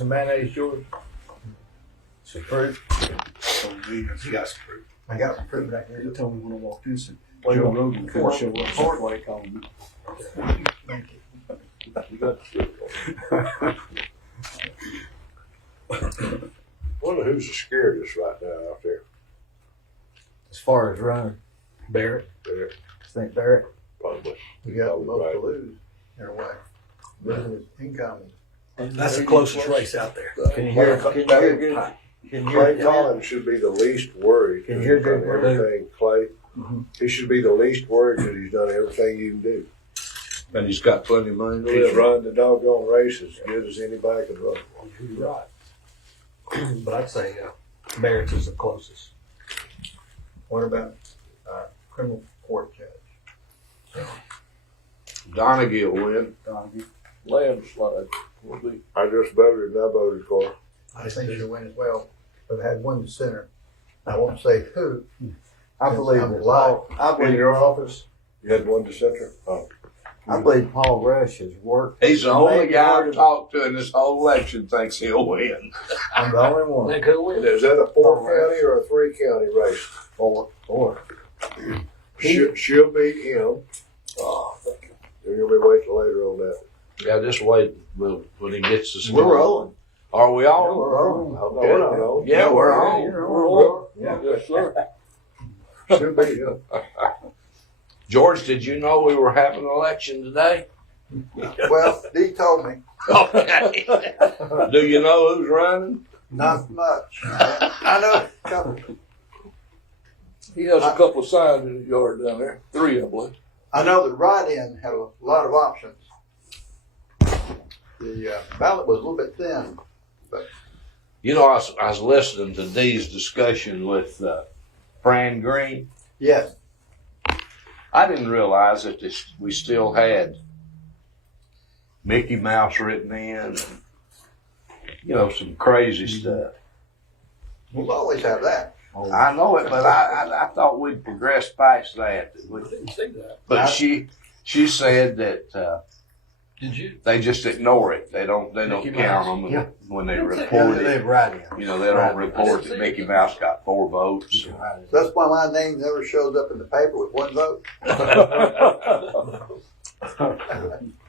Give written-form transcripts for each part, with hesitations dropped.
some mayonnaise, George? Some fruit? You got some fruit. I got some fruit back there. He told me when I walked in, said, Well, Joe you- Rogan, Ford. Show Up, that's what they call me. Thank you. You got the fruit. Wonder who's the scariest right now out there? As far as running, Barrett. There, I think Barrett, probably. we got Probably both right. to lose in a way. Losing income. That's the closest race out there. Can you hear? Can you hear good? Can you Clay hear? Collins should be the least worried. Can you 'cause hear he's done good? everything, Clay. Mhm. He should be the least worried because he's done everything you can do. And he's got plenty of money to He's live. run the doggone race as good as anybody can run. You're right. But I'd say Barrett's is the closest. What about criminal court judge? Donaghy will win. Donaghy. Landslide will be. I just voted and I voted for him. I think she'll win as well, but I had one dissenter. I won't say who. I believe I'm that alive. I In believe your office, you had one dissenter? Oh. I believe Paul Rush has worked. He's the only Maybe guy more I've than- talked to in this whole election thinks he'll win. I'm the only one. They could win. Is that a 4-county or a 3-county race? Four. She'll beat him. Oh, Then you'll be waiting later on that. yeah, just wait when he gets the We're rolling. Are we on? We're rolling. No, we're not on. Yeah, we're on. You're We're on. on. Yes, sir. She'll beat him. George, did you know we were having an election today? Well, Dee told me. Okay. Do you know who's running? Not much. I know a couple. He has a couple of signs in his yard down there, 3, I believe. I know the write-in had a lot of options. The ballot was a little bit thin. You know, I was listening to Dee's discussion with Fran Green. Yes. I didn't realize that we still had Mickey Mouse written in, and, you know, some crazy stuff. We'll always have that. I know it, but I thought we'd progressed past that. I didn't see that. But she said that Did you? they just ignore it. They don't Mickey count Mouse. them Yeah. when they Yeah, report they it. right in. You know, they don't report that Mickey Mouse got 4 votes. That's why my name never shows up in the paper with one vote.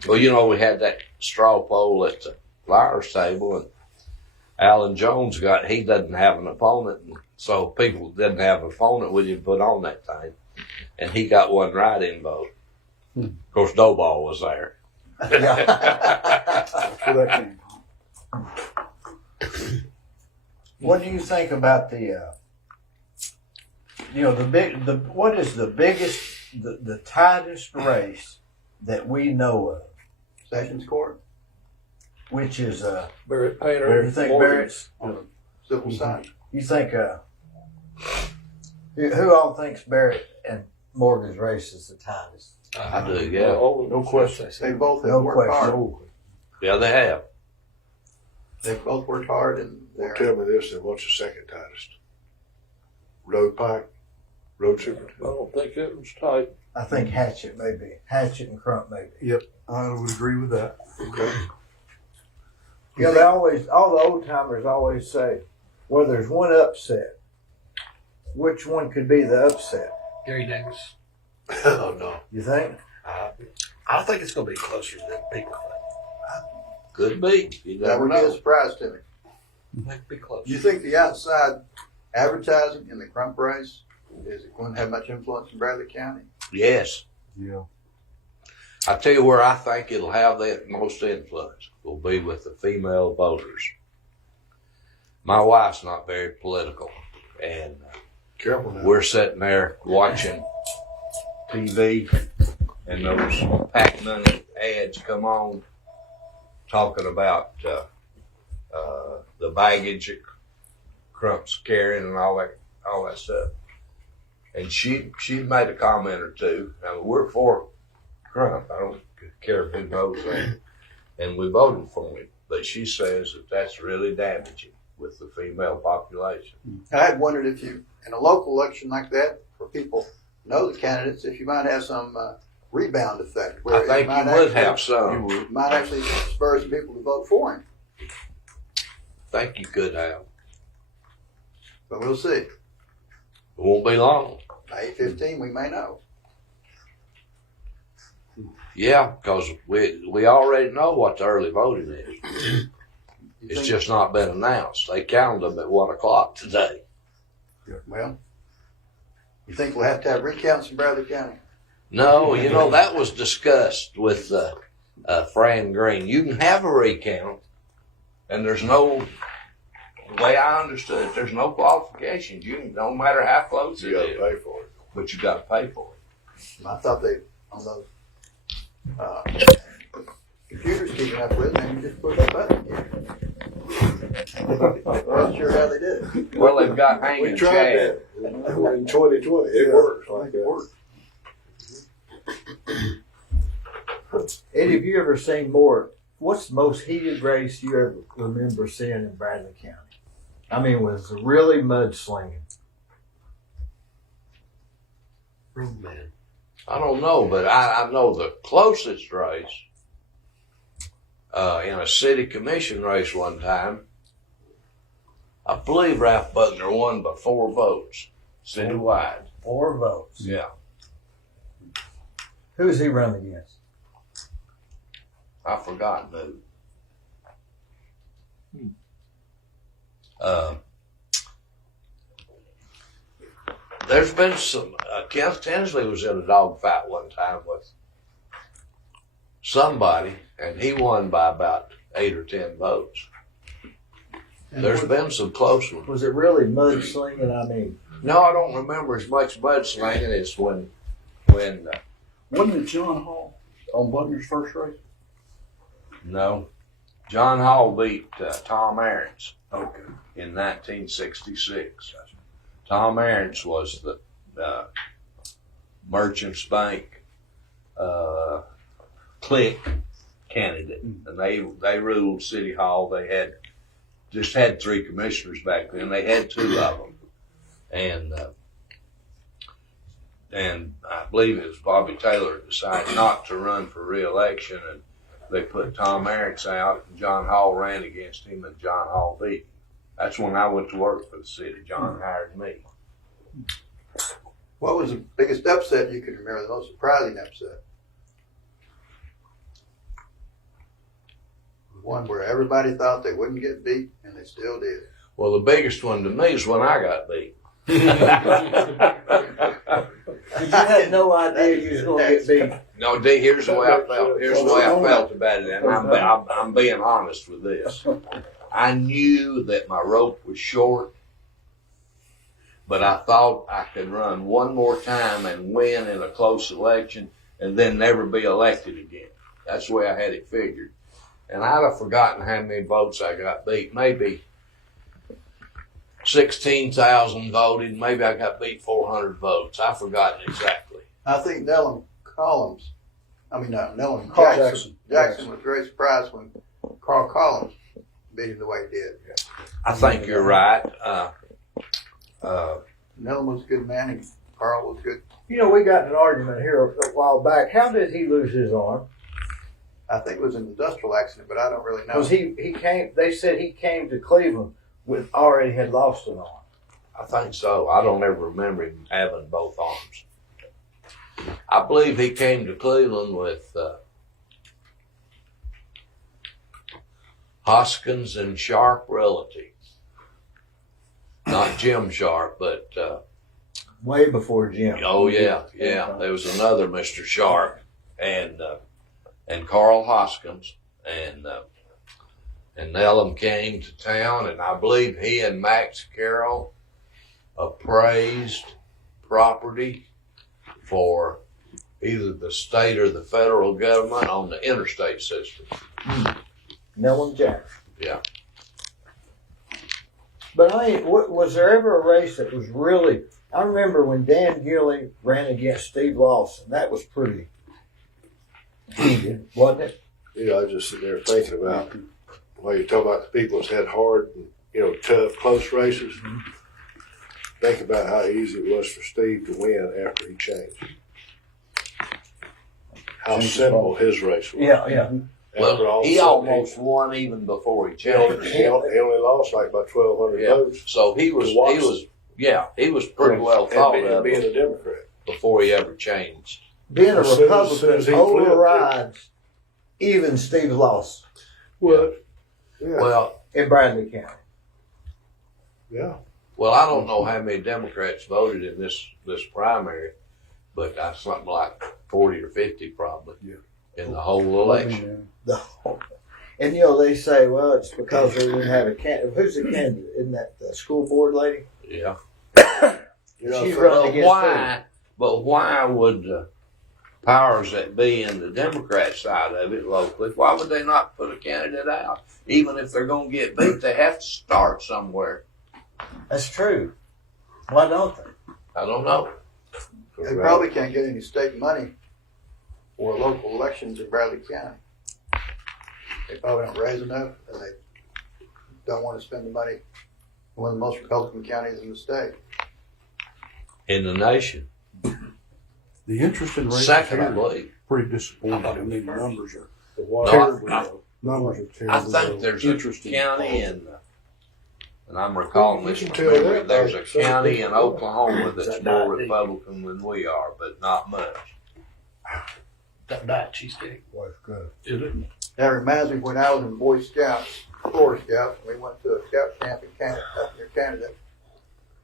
Well, you know, we had that straw poll at the Flyers table, and Alan Jones he doesn't have an opponent, and so people didn't have an opponent we didn't put on that thing, and he got one write-in vote. Of course, Doughball was there. That's where that came from. What do you think about the what is the biggest, the tightest race that we know of, Sessions Court, which is Barrett Painter. you think Morgan. Barrett's? civil side. You think who all thinks Barrett and Morgan's race is the tightest? I do, yeah. No question. They both have No worked hard. question. Yeah, they have. They've both worked hard, and they're Tell me this, then what's the second tightest? Road Pike? Road I Superintendent? don't think it was tight. I think Hatchet maybe. Hatchet and Crump maybe. I would agree with that. Okay. You know, all the old timers always say, well, there's one upset. Which one could be the upset? Gary Davis. Oh, no. You think? I think it's going to be closer than people think. Could be. You that never would be a know. surprise to me. I think it'll be close. Do you think the outside advertising in the Crump race is it going to have much influence in Bradley County? Yes. Yeah. I tell you where I think it'll have the most influence will be with the female voters. My wife's not very political, and Careful now. we're sitting there watching TV, and those Pac-Man ads come on talking about the baggage that Crump's carrying and all that stuff. And she made a comment or two. Now, we're for Crump. I don't care who votes on him. And we voted for him. But she says that that's really damaging with the female population. I had wondered if you, in a local election like that, where people know the candidates, if you might have some rebound effect. Where I think it might you would actually- have some. Might actually spur some people to vote for him. think you could have. But we'll see. It won't be long. By 8:15, we may know. Yeah, because we already know what the early voting is. You It's think- just not been announced. They counted them at 1 o'clock today. Well, you think we'll have to have recounts in Bradley County? No, you know, that was discussed with Fran Green. You can have a recount, and there's no, the way I understood it, there's no qualifications. You can, no matter how close You it gotta is, pay for it. but you got to pay for it. I thought they, on those computers keeping up with them, you just push that button again. Not sure how they did it. Well, they've got We hanging tried Chad. that in 2020. It works like that. Eddie, have you ever seen more? What's the most heated race you ever remember seeing in Bradley County? I mean, was really mudslinging. Oh, man. I don't know, but I know the closest race in a city commission race one time. I believe Ralph Buckner won by 4 votes citywide. 4 votes. Yeah, Who's he run against? I forgot who. There's been some. Kenneth Tinsley was in a dogfight one time with somebody, and he won by about 8 or 10 votes. There's been some close ones. Was it really mudslinging? I mean, No, I don't remember as much mudslinging as when Wasn't it John Hall on Buckner's first race? no, John Hall beat Tom Aarons Okay. in 1966. Tom Aarons was the Merchants Bank clique candidate, and they ruled City Hall. They had 3 commissioners back then. They had 2 of them, and I believe it was Bobby Taylor decided not to run for re-election, and they put Tom Aarons out, and John Hall ran against him, and John Hall beat him. That's when I went to work for the city. John hired me. What was the biggest upset you can remember, the most surprising upset? One where everybody thought they wouldn't get beat, and they still did. Well, the biggest one to me is when I got beat. you had no idea you was going to get beat. No, D, here's the way I felt. Here's the way I felt about it, and I'm being honest with this. I knew that my rope was short, but I thought I could run one more time and win in a close election and then never be elected again. That's the way I had it figured. And I'd have forgotten how many votes I got beat. Maybe 16,000 voted. Maybe I got beat 400 votes. I've forgotten exactly. I think Jackson was very surprised when Carl Collins beat him the way he did. I think you're right. Nellen was a good man, and Carl was good. You know, we got in an argument here a while back. How did he lose his arm? I think it was an industrial accident, but I don't really know. Because he came. They said he came to Cleveland with already had lost an arm. I think so. I don't ever remember him having both arms. I believe he came to Cleveland with Hoskins and Sharp Realty. Not Jim Sharp, but Way before Jim. oh yeah. There was another Mr. Sharp and Carl Hoskins and Nellum came to town, and I believe he and Max Carroll appraised property for either the state or the federal government on the interstate system. Nellum Jackson. Yeah. But was there ever a race that was really? I remember when Dan Gilly ran against Steve Lawson. That was pretty heated, wasn't it? I was just sitting there thinking about while you're talking about the people that's had hard and tough, close races. Mm-hmm. Think about how easy it was for Steve to win after he changed. How simple his race was. Yeah. After all Well, he said, almost won even before he he only, changed. he only lost like about 1,200 Yeah. votes. So he was pretty well And thought being, of being a Democrat. before he ever changed. Being a As soon as Republican he flipped, overrides even Steve loss Well, yeah. Well, in Bradley County. Yeah. well, I don't know how many Democrats voted in this primary, but that's something like 40 or 50 probably in the whole election. The whole, and you know they say, well, it's because they didn't have a candidate. Who's the candidate? Isn't that the school board lady? Yeah. You know, She's for- running But against why? But why would powers that be in the Democrat side of it locally? Why would they not put a candidate out? Even if they're going to get beat, they have to start somewhere. That's true. Why don't they? I don't know. They probably can't get any state money for local elections in Bradley County. They probably don't raise enough, and they don't want to spend the money in one of the most Republican counties in the state. In the nation, The interest in races second, I here is believe. pretty disappointing. I mean, the numbers are The White No, terribly I- low. Numbers are I terribly think low. there's a Interesting. county in, and I'm recalling You this can from tell memory, that there's by a some county in people. Oklahoma that's That more died, didn't it? Republican than we are, but not much. That diet cheesecake. Was good. Is it? That reminds me when I was in Boy Scouts, Florida Scouts, we went to a scout camp in Canada, up near Canada,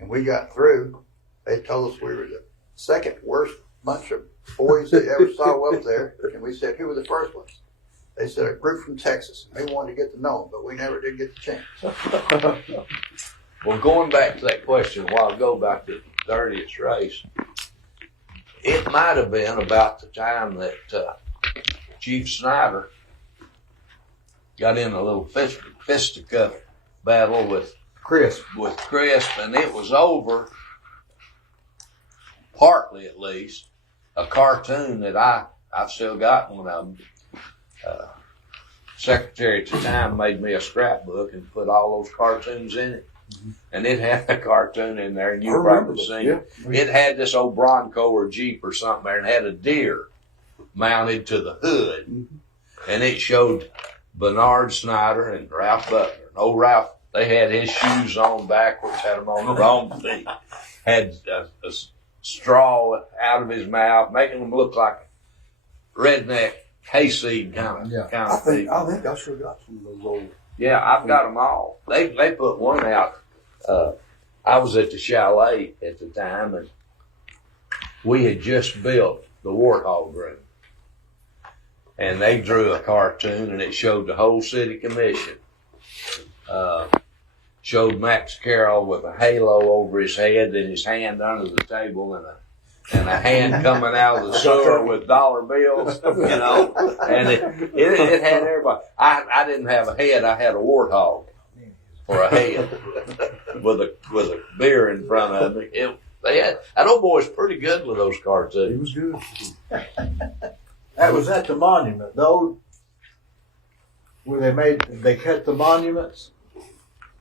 and we got through. They told us we were the second worst bunch of boys they ever saw up there, and we said, who were the first ones? They said a group from Texas. They wanted to get to know them, but we never did get the chance. Well, going back to that question a while ago about the 30th race, it might have been about the time that Chief Snyder got in a little fisticuff battle with Chris. Crisp, and it was over, partly at least, a cartoon that I've still got one of them. Secretary at the time made me a scrapbook and put all those cartoons in it. And it had a cartoon in there, and you I remember probably that, seen it. It had this old Bronco or Jeep or something there, and had a deer mounted to the hood. And it showed Bernard Snyder and Ralph Butler. And old Ralph, they had his shoes on backwards, had them on the wrong feet, had a straw out of his mouth, making him look like a redneck hayseed kind I of think thing. I should have got some of those old. Yeah, I've got them all. They put one out. I was at the chalet at the time, and we had just built the Warthog Room. And they drew a cartoon, and it showed the whole city commission. Showed Max Carroll with a halo over his head and his hand under the table, and a hand coming out of the sewer with dollar bills, you know. And it had everybody. I didn't have a head. I had a warthog for a head with a beer in front of me. That old boy's pretty good with those He cartoons. was good. That was at the monument. The old where they cut the monuments.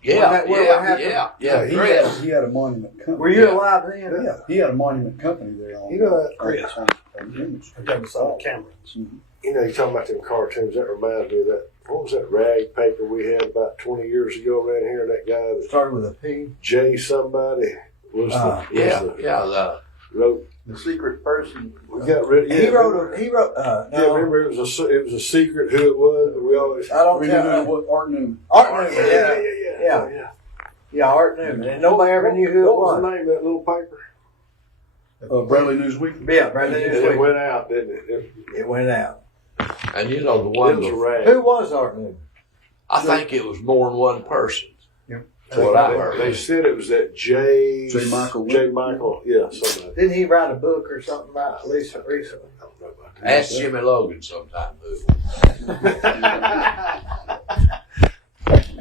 Yeah, What happened? yeah. he Chris. had a monument company. Were you alive then? Yeah, he had a monument company there on. You know that- on Greenwich. Cameron's. You know, you're talking about them cartoons. That reminds me of that. What was that rag paper we had about 20 years ago around here? That guy that Started with a P. J somebody was wrote. The secret person. We got rid of. He wrote. Yeah, No, remember it was a secret who it was. But we always. I don't We knew know. what Art Newman. Art Newman. Yeah. Yeah, Art Newman. And nobody ever knew who it What was was. the name of that little paper? Bradley Newsweek. Yeah, Bradley It Newsweek. went out, didn't it? It went out. And you know the It one. was a rag. Who was Art Newman? I think it was more than one person. Yep. That's what I heard. They said it was that J. Michael. J. Michael. Yeah, somebody. Didn't he write a book or something about Lisa recently? I don't know about that. Ask Jimmy Logan sometime who.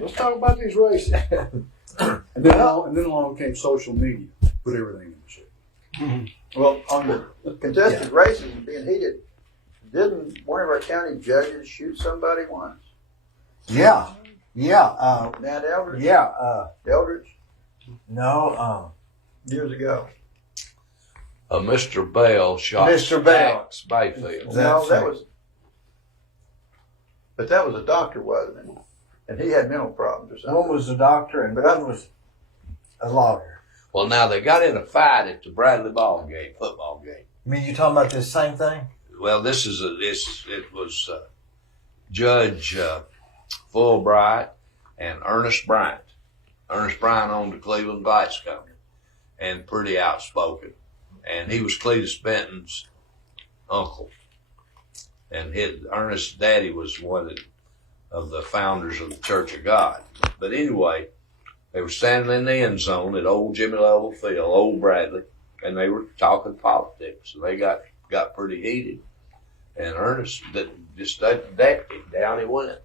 Let's talk about these races. And then along came social media. Put everything in the shit. Well, on the contested races being heated, didn't one of our county judges shoot somebody once? Yeah. Nat Eldridge? Yeah. Eldridge? No. Years ago. Mr. Bell shot Mr. Bell. Alex Bayfield. Is No, that right? was But that was a doctor, wasn't it? And he had mental problems or something. One was a doctor and one was a lawyer. Well, now they got in a fight at the Bradley football game. I mean, you talking about this same thing? Well, it was Judge Fulbright and Ernest Bryant. Ernest Bryant owned the Cleveland Lights Company and pretty outspoken. And he was Cletus Benton's uncle. And Ernest's daddy was one of the founders of the Church of God. But anyway, they were standing in the end zone at old Jimmy Lovell Field, old Bradley, and they were talking politics. So they got pretty heated. And Ernest just decked him. Down he went.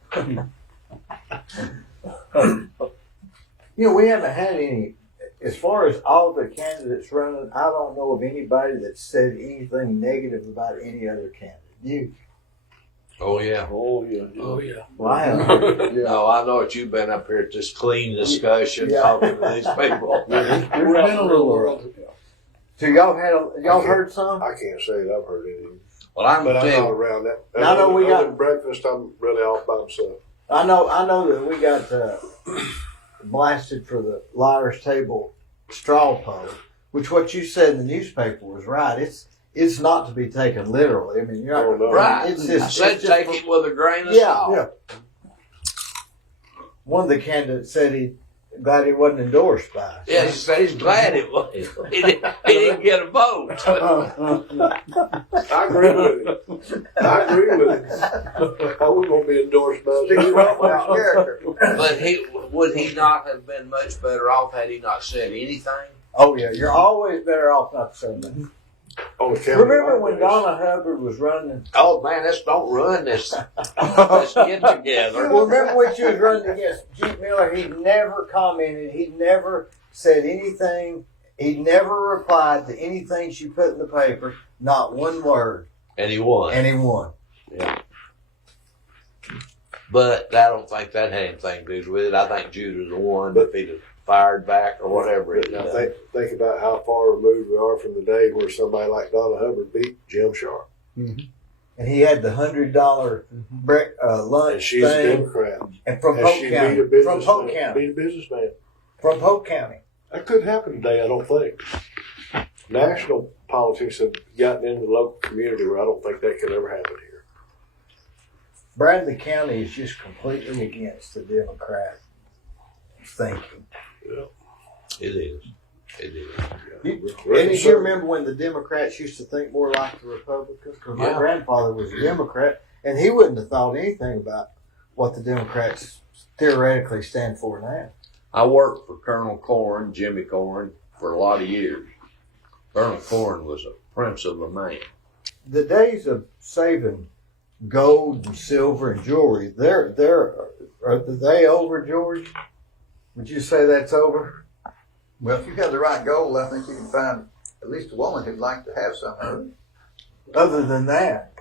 You know, we haven't had any, as far as all the candidates running, I don't know of anybody that said anything negative about any other candidate. You? Oh, yeah. Oh, yeah. Oh, yeah. Well, I haven't heard. No, I know it. You've been up here at this clean discussion, Yeah. talking to these people. There's been a little, So y'all heard some? I can't say that I've heard anything, Well, I'm but I'm telling not you, around that. I know we other got- than breakfast. I'm really off by myself. I know that we got blasted for the Liar's Table straw poll, which what you said in the newspaper was right. It's not to be taken literally. I mean, you're Oh, not, no. right. It's I just, said it's just take for- it with a grain of Yeah, salt. yeah. One of the candidates said he glad he wasn't endorsed by us. Yeah, he said he's glad it was. He didn't get a vote. I agree with it. I agree with it. I was going to be endorsed by Steve Rutledge's character. But would he not have been much better off had he not said anything? Oh yeah, you're always better off not saying that. on the county. Remember when days. Donna Hubbard was running? Oh man, don't ruin this. Let's get together. Remember when she was running against Jeep Miller? He never commented. He never said anything. He never replied to anything she put in the paper. Not one word. And he won. And he won. Yeah. But I don't think that had anything to do with it. I think Judah the one if he'd have fired back or whatever it Now done. think about how far removed we are from the day where somebody like Donna Hubbard beat Jim Sharp. And he had the $100 lunch And she's a thing. Democrat. And from And Polk she County. beat a businessman. From Polk County. Beat a businessman. From Polk County. That couldn't happen today, I don't think. National politics have gotten into the local community where I don't think that could ever happen here. Bradley County is just completely against the Democrat thinking. It is. It is. And you remember when the Democrats used to think more like the Republicans? Because my Yeah. grandfather was a Democrat, and he wouldn't have thought anything about what the Democrats theoretically stand for now. I worked for Colonel Corn, Jimmy Corn, for a lot of years. Colonel Corn was a prince of a man. The days of saving gold and silver and jewelry, are they over, George? Would you say that's over? Well, if you have the right goal, I think you can find at least a woman who'd like to have some of it. Other than that,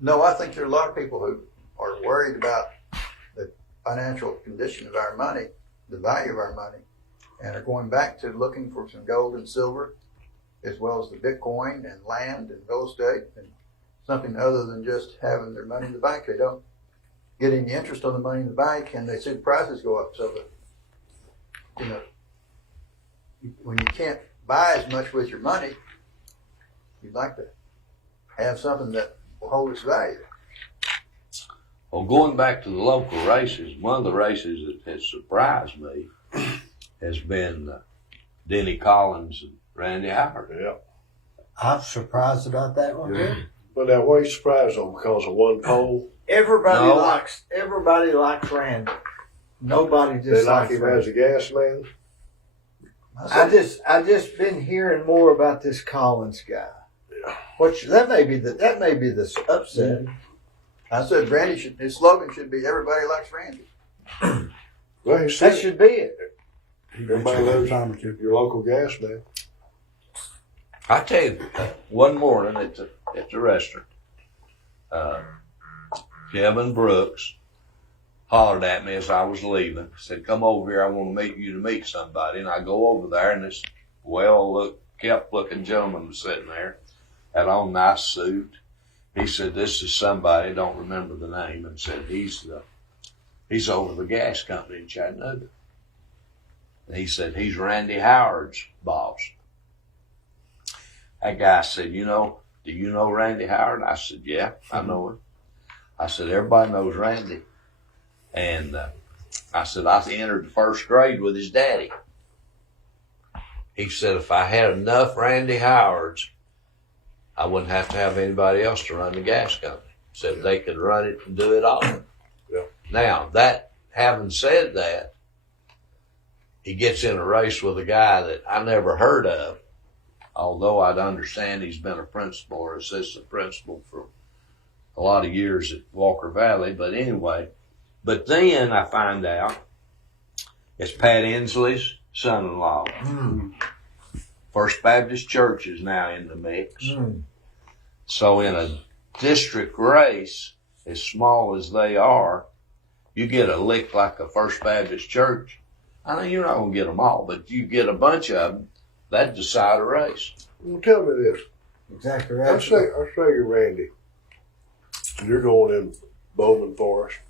No, I think there are a lot of people who are worried about the financial condition of our money, the value of our money, and are going back to looking for some gold and silver, as well as the Bitcoin and land and real estate and something other than just having their money in the bank. They don't get any interest on the money in the bank, and they see the prices go up. So that, when you can't buy as much with your money, you'd like to have something that will hold its value. Well, going back to the local races, one of the races that has surprised me has been Denny Collins and Randy Howard. Yeah. I'm surprised about that one too. But now, why are you surprised though? Because of one poll? Everybody No. likes Randy. Nobody They just like likes him as Randy. a gas man? I just been hearing more about this Collins guy. Yeah. That may be the upset. I said his slogan should be "Everybody likes Randy." Well, he That said should be it. everybody loves your local gas man. I tell you, one morning at the restaurant, Kevin Brooks hollered at me as I was leaving. Said, "Come over here. I want to meet somebody." And I go over there, and this kept looking gentleman was sitting there, had on a nice suit, he said, this is somebody, don't remember the name, and said he's over the gas company in Chattanooga. And he said, he's Randy Howard's boss. That guy said, do you know Randy Howard? I said, yeah, I know him. I said, everybody knows Randy. And I said, I entered the first grade with his daddy. He said, if I had enough Randy Howards, I wouldn't have to have anybody else to run the gas company. Said they could run it and do it all. Yeah. Now, having said that, he gets in a race with a guy that I never heard of, although I'd understand he's been a principal or assistant principal for a lot of years at Walker Valley. But anyway, but then I find out it's Pat Inslee's son-in-law. First Baptist Church is now in the mix. So in a district race, as small as they are, you get a lick like a First Baptist Church. I know you're not going to get them all, but you get a bunch of them, that'd decide a race. Well, tell me this. Exactly I'll right. say you, Randy. You're going in Bowman Forest.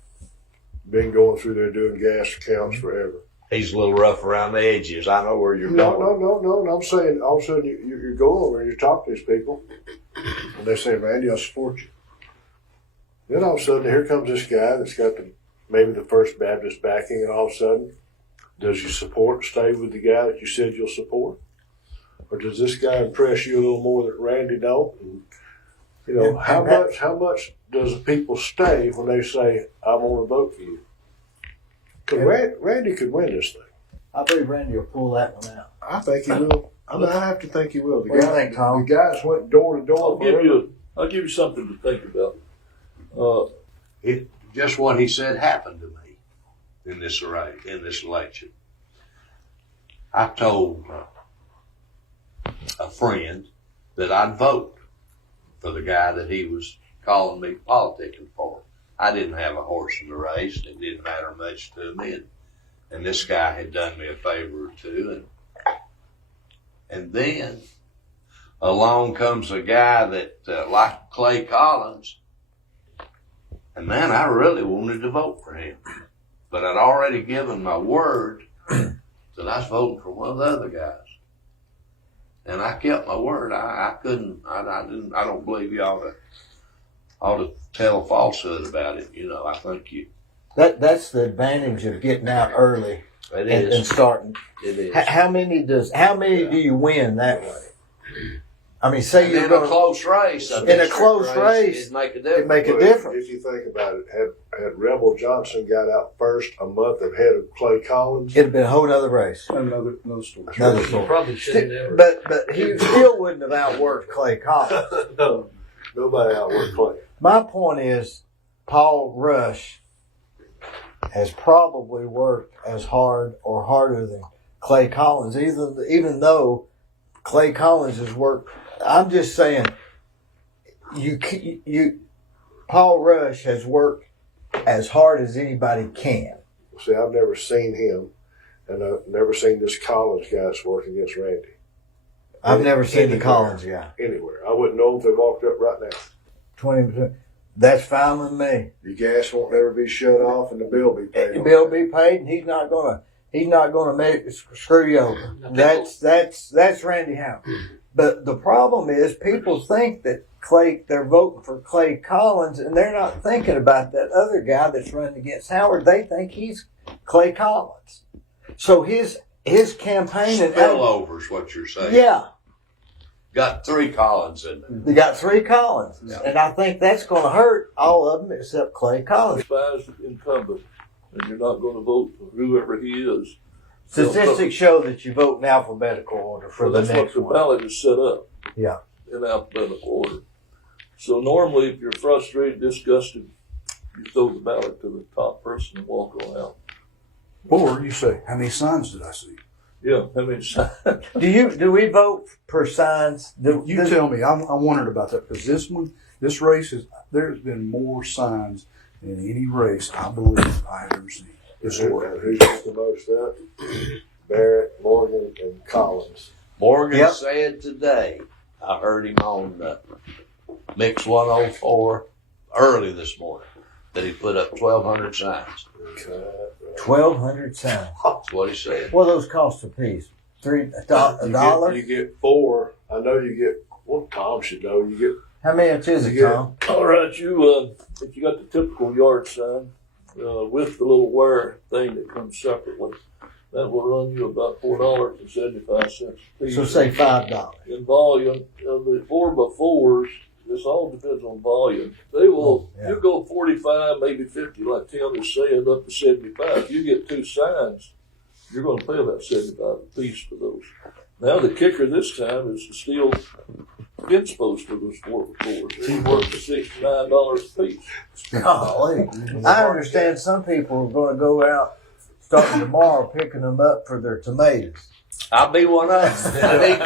Been going through there doing gas accounts forever. He's a little rough around the edges. I know where you're going. No. I'm saying all of a sudden you're going over and you talk to these people, and they say, Randy, I support you. Then all of a sudden here comes this guy that's got maybe the First Baptist backing, and all of a sudden, does you stay with the guy that you said you'll support? Or does this guy impress you a little more than Randy don't? And, how much does people stay when they say, I want to vote for you? Because Randy could win this thing. I believe Randy will pull that one out. I think he will. I have to think he will. What do you think, Tom? The guys went door to door. I'll give you something to think about. Just what he said happened to me in this election. I told a friend that I'd vote for the guy that he was calling me politicking for. I didn't have a horse in the race. It didn't matter much to me. And this guy had done me a favor or two. And then along comes a guy that, like Clay Collins, and man, I really wanted to vote for him. But I'd already given my word that I was voting for one of the other guys. And I kept my word. I don't believe you ought to tell a falsehood about it. I think That's the advantage of getting out early and starting. It is. How many do you win that way? I mean, say you're in going a close race. In a close race, it'd make a difference. it make a difference. If you think about it, had Rebel Johnson got out first a month ahead of Clay Collins, It'd been a whole other race. Another story. Another story. Probably should never. But he still wouldn't have outworked Clay Collins. no, nobody outworked Clay. My point is, Paul Rush has probably worked as hard or harder than Clay Collins, even though Clay Collins has worked. I'm just saying, Paul Rush has worked as hard as anybody can. See, I've never seen him, and I've never seen this Collins guy that's working against Randy. I've never seen the Anywhere. Collins guy. Anywhere. I wouldn't know if they walked up right now. 20%. That's fine with me. The gas won't never be shut off, and the bill be paid. The bill be paid, and he's not gonna make screw you over. That's Randy Howard. But the problem is, people think that they're voting for Clay Collins, and they're not thinking about that other guy that's running against Howard. They think he's Clay Collins. So his campaign and Spillover is what you're saying. yeah, Got 3 Collins in there. they got 3 Collins, Yeah. and I think that's going to hurt all of them except Clay Collins. Despise the incumbent, and you're not going to vote for whoever he is. Statistics show that you vote in alphabetical order for the That's next what the one. ballot is set up. Yeah. In alphabetical order. So normally, if you're frustrated, disgusted, you throw the ballot to the top person and walk on out. Or you say, how many signs did I see? Yeah, I mean, Do we vote per signs? You tell me. I'm wondering about that because this race there's been more signs than any race I believe I have ever seen. Who's got the most up? Barrett, Morgan, and Collins. Morgan Yep. said today, I heard him on Mix 104 early this morning that he put up 1,200 signs. 1,200 signs. That's what he said. What those cost a piece? $3. You get 4. I know you get. Well, Tom should know. You get. How much is it, Yeah. Tom? All right, if you got the typical yard sign, with the little wire thing that comes separately, that will run you about $4.75 a piece. So say $5. In volume, the 4x4s, this all depends on volume. They will, Yeah. you go 45, maybe 50, like Tim is saying, up to 75. If you get 2 signs, you're going to pay about 75 a piece for those. Now the kicker this time is the steel fence post for those 4x4s. They're worth $69 a piece. Golly. I understand some people are going to go out starting tomorrow picking them up for their tomatoes. I'll be one of them. I need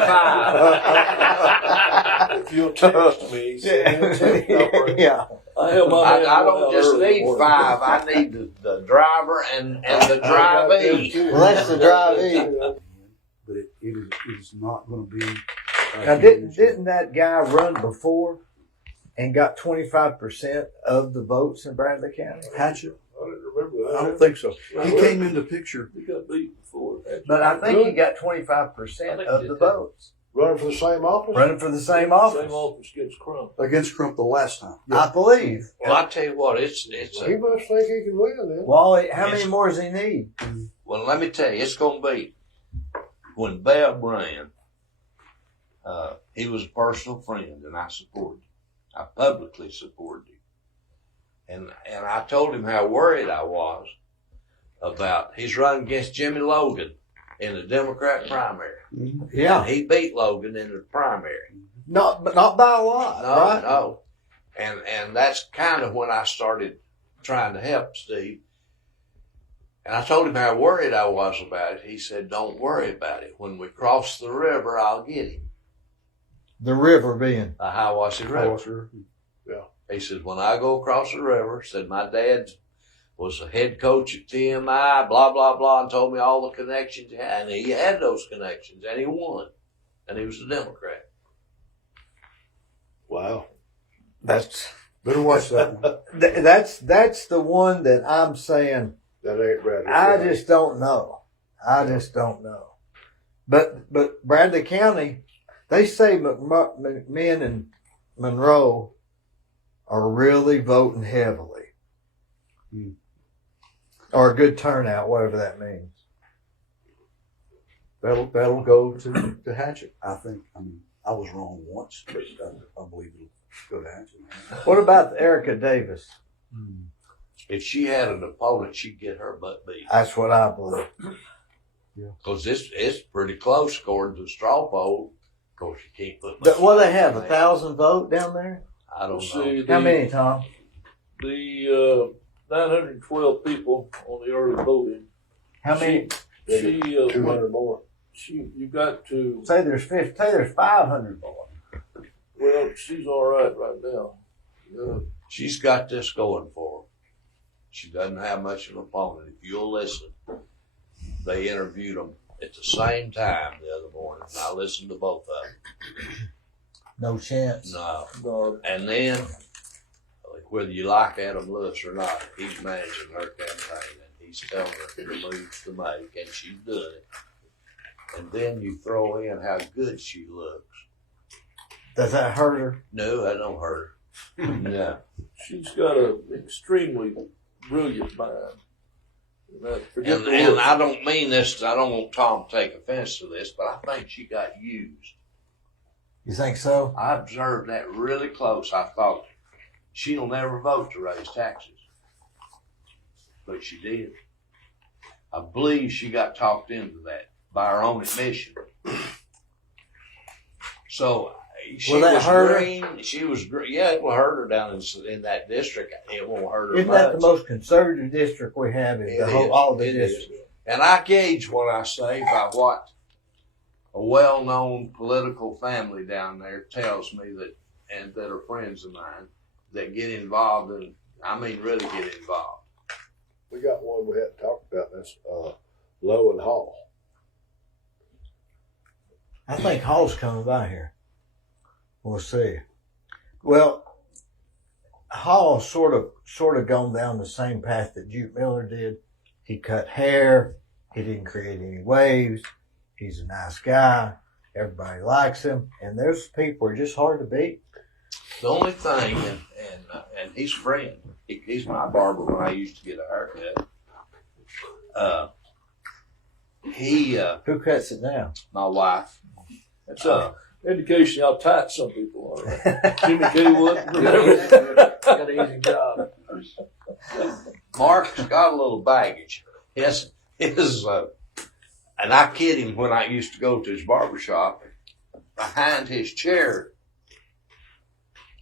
5. If you'll text me, send me a text, I'll bring it. Yeah. I have my man I going don't out just early in the need morning. 5. I need the driver and the drivee. Well, that's the drivee. But it is not going to be. Now, didn't that guy run before and got 25% of the votes in Bradley County? Hatchet? I didn't remember that. I don't think so. He came into picture. He got beat before. But I think he got 25% of the votes. Running for the same office? Running for the same Same office, office against Crump. Against Crump the last time. I believe. Well, I tell you what, it's He must think he can win then. Wally, how many more does he need? well. Let me tell you, it's going to be when Bev ran. He was a personal friend, and I supported him. I publicly supported him, and I told him how worried I was about. He's running against Jimmy Logan in the Democrat primary. Yeah. He beat Logan in the primary. But not by a lot, No, right? no. And that's kind of when I started trying to help Steve. And I told him how worried I was about it. He said, "Don't worry about it. When we cross the river, I'll get him." The river being. The Hiawassee River. He said, "When I go across the river," said, "my dad was a head coach at TMI, blah, blah, blah," and told me all the connections he had. And he had those connections, and he won. And he was a Democrat. Wow. That's Better watch that one. that's the one that I'm saying. That ain't Bradley. I just don't know. But Bradley County, they say McMinn and Monroe are really voting heavily. Or a good turnout, whatever that means. That'll go to Hatchet. I think. I mean, I was wrong once, but I believe it'll go to Hatchet. What about Erica Davis? If she had an opponent, she'd get her butt beat. That's what I believe. Because it's pretty close according to the straw poll. Of course, you can't put much. Well, they have 1,000 vote down there. I don't know. See, How many, Tom? The 912 people on the early voting. How many? She 200 more. you got to. Say there's 500 more. Well, she's all right now. She's got this going for her. She doesn't have much of an opponent. If you'll listen, they interviewed them at the same time the other morning. I listened to both of them. No chance. No. And then, whether you like Adam Lewis or not, he's managing her campaign and he's telling her the moves to make, and she's doing it. And then you throw in how good she looks. Does that hurt her? No, that don't hurt her. No. She's got an extremely brilliant mind. And I don't mean this, I don't want Tom to take offense to this, but I think she got used. You think so? I observed that really close. I thought, she'll never vote to raise taxes. But she did. I believe she got talked into that by her own admission. So she Will that was hurt her? green. She was green. Yeah, it will hurt her down in that district. It won't hurt her Isn't much. that the most conservative district we have? Is It the whole, is. all the It is. districts? And I gauge what I say by what a well-known political family down there tells me and that are friends of mine that get involved and really get involved. We got one we hadn't talked about. That's Lowe and Hall. I think Hall's coming by here. We'll see. Well, Hall sort of gone down the same path that Jute Miller did. He cut hair. He didn't create any waves. He's a nice guy. Everybody likes him. And those people are just hard to beat. The only thing, and he's a friend. He's my barber when I used to get a haircut. Who cuts it now? My wife. That's a indication how tight some people are. Jimmy K would. Got an easy job. Mark's got a little baggage. His, and I kid him when I used to go to his barber shop. Behind his chair,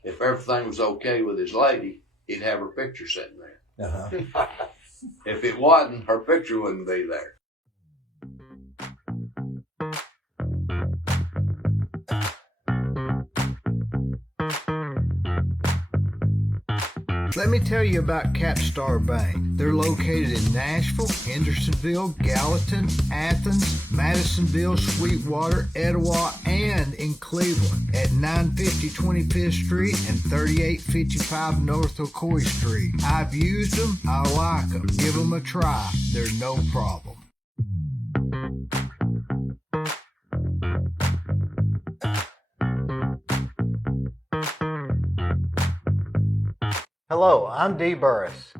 if everything was okay with his lady, he'd have her picture sitting there. Uh-huh. If it wasn't, her picture wouldn't be there. Let me tell you about Capstar Bank. They're located in Nashville, Hendersonville, Gallatin, Athens, Madisonville, Sweetwater, Etowah, and in Cleveland at 950 25th Street and 3855 North Ocoee Street. I've used them. I like them. Give them a try. They're no problem. Hello, I'm Dee Burris,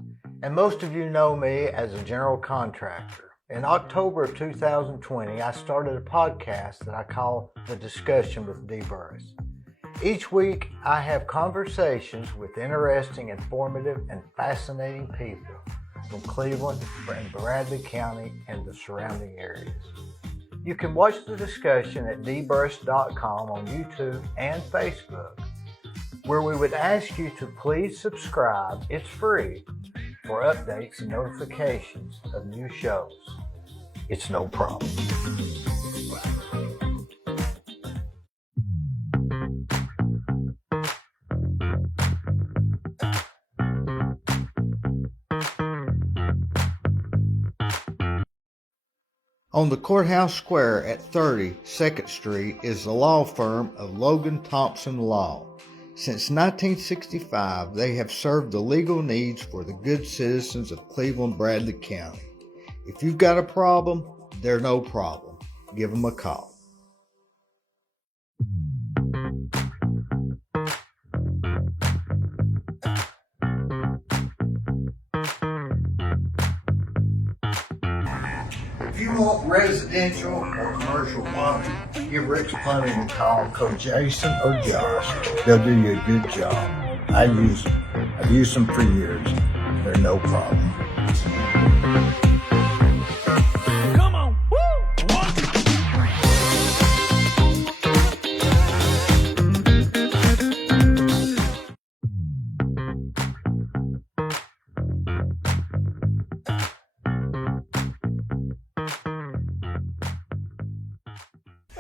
and most of you know me as a general contractor. In October of 2020, I started a podcast that I call The Discussion with Dee Burris. Each week, I have conversations with interesting, informative, and fascinating people from Cleveland and Bradley County and the surrounding areas. You can watch the discussion at dburris.com on YouTube and Facebook, where we would ask you to please subscribe. It's free for updates and notifications of new shows. It's no problem. On the Courthouse Square at 30 2nd Street is the law firm of Logan Thompson Law. Since 1965, they have served the legal needs for the good citizens of Cleveland, Bradley County. If you've got a problem, they're no problem. Give them a call. If you want residential or commercial plumbing, give Rick's Plumbing a call. Call Jason or Josh. They'll do you a good job. I've used them for years. They're no problem. Come on, woo!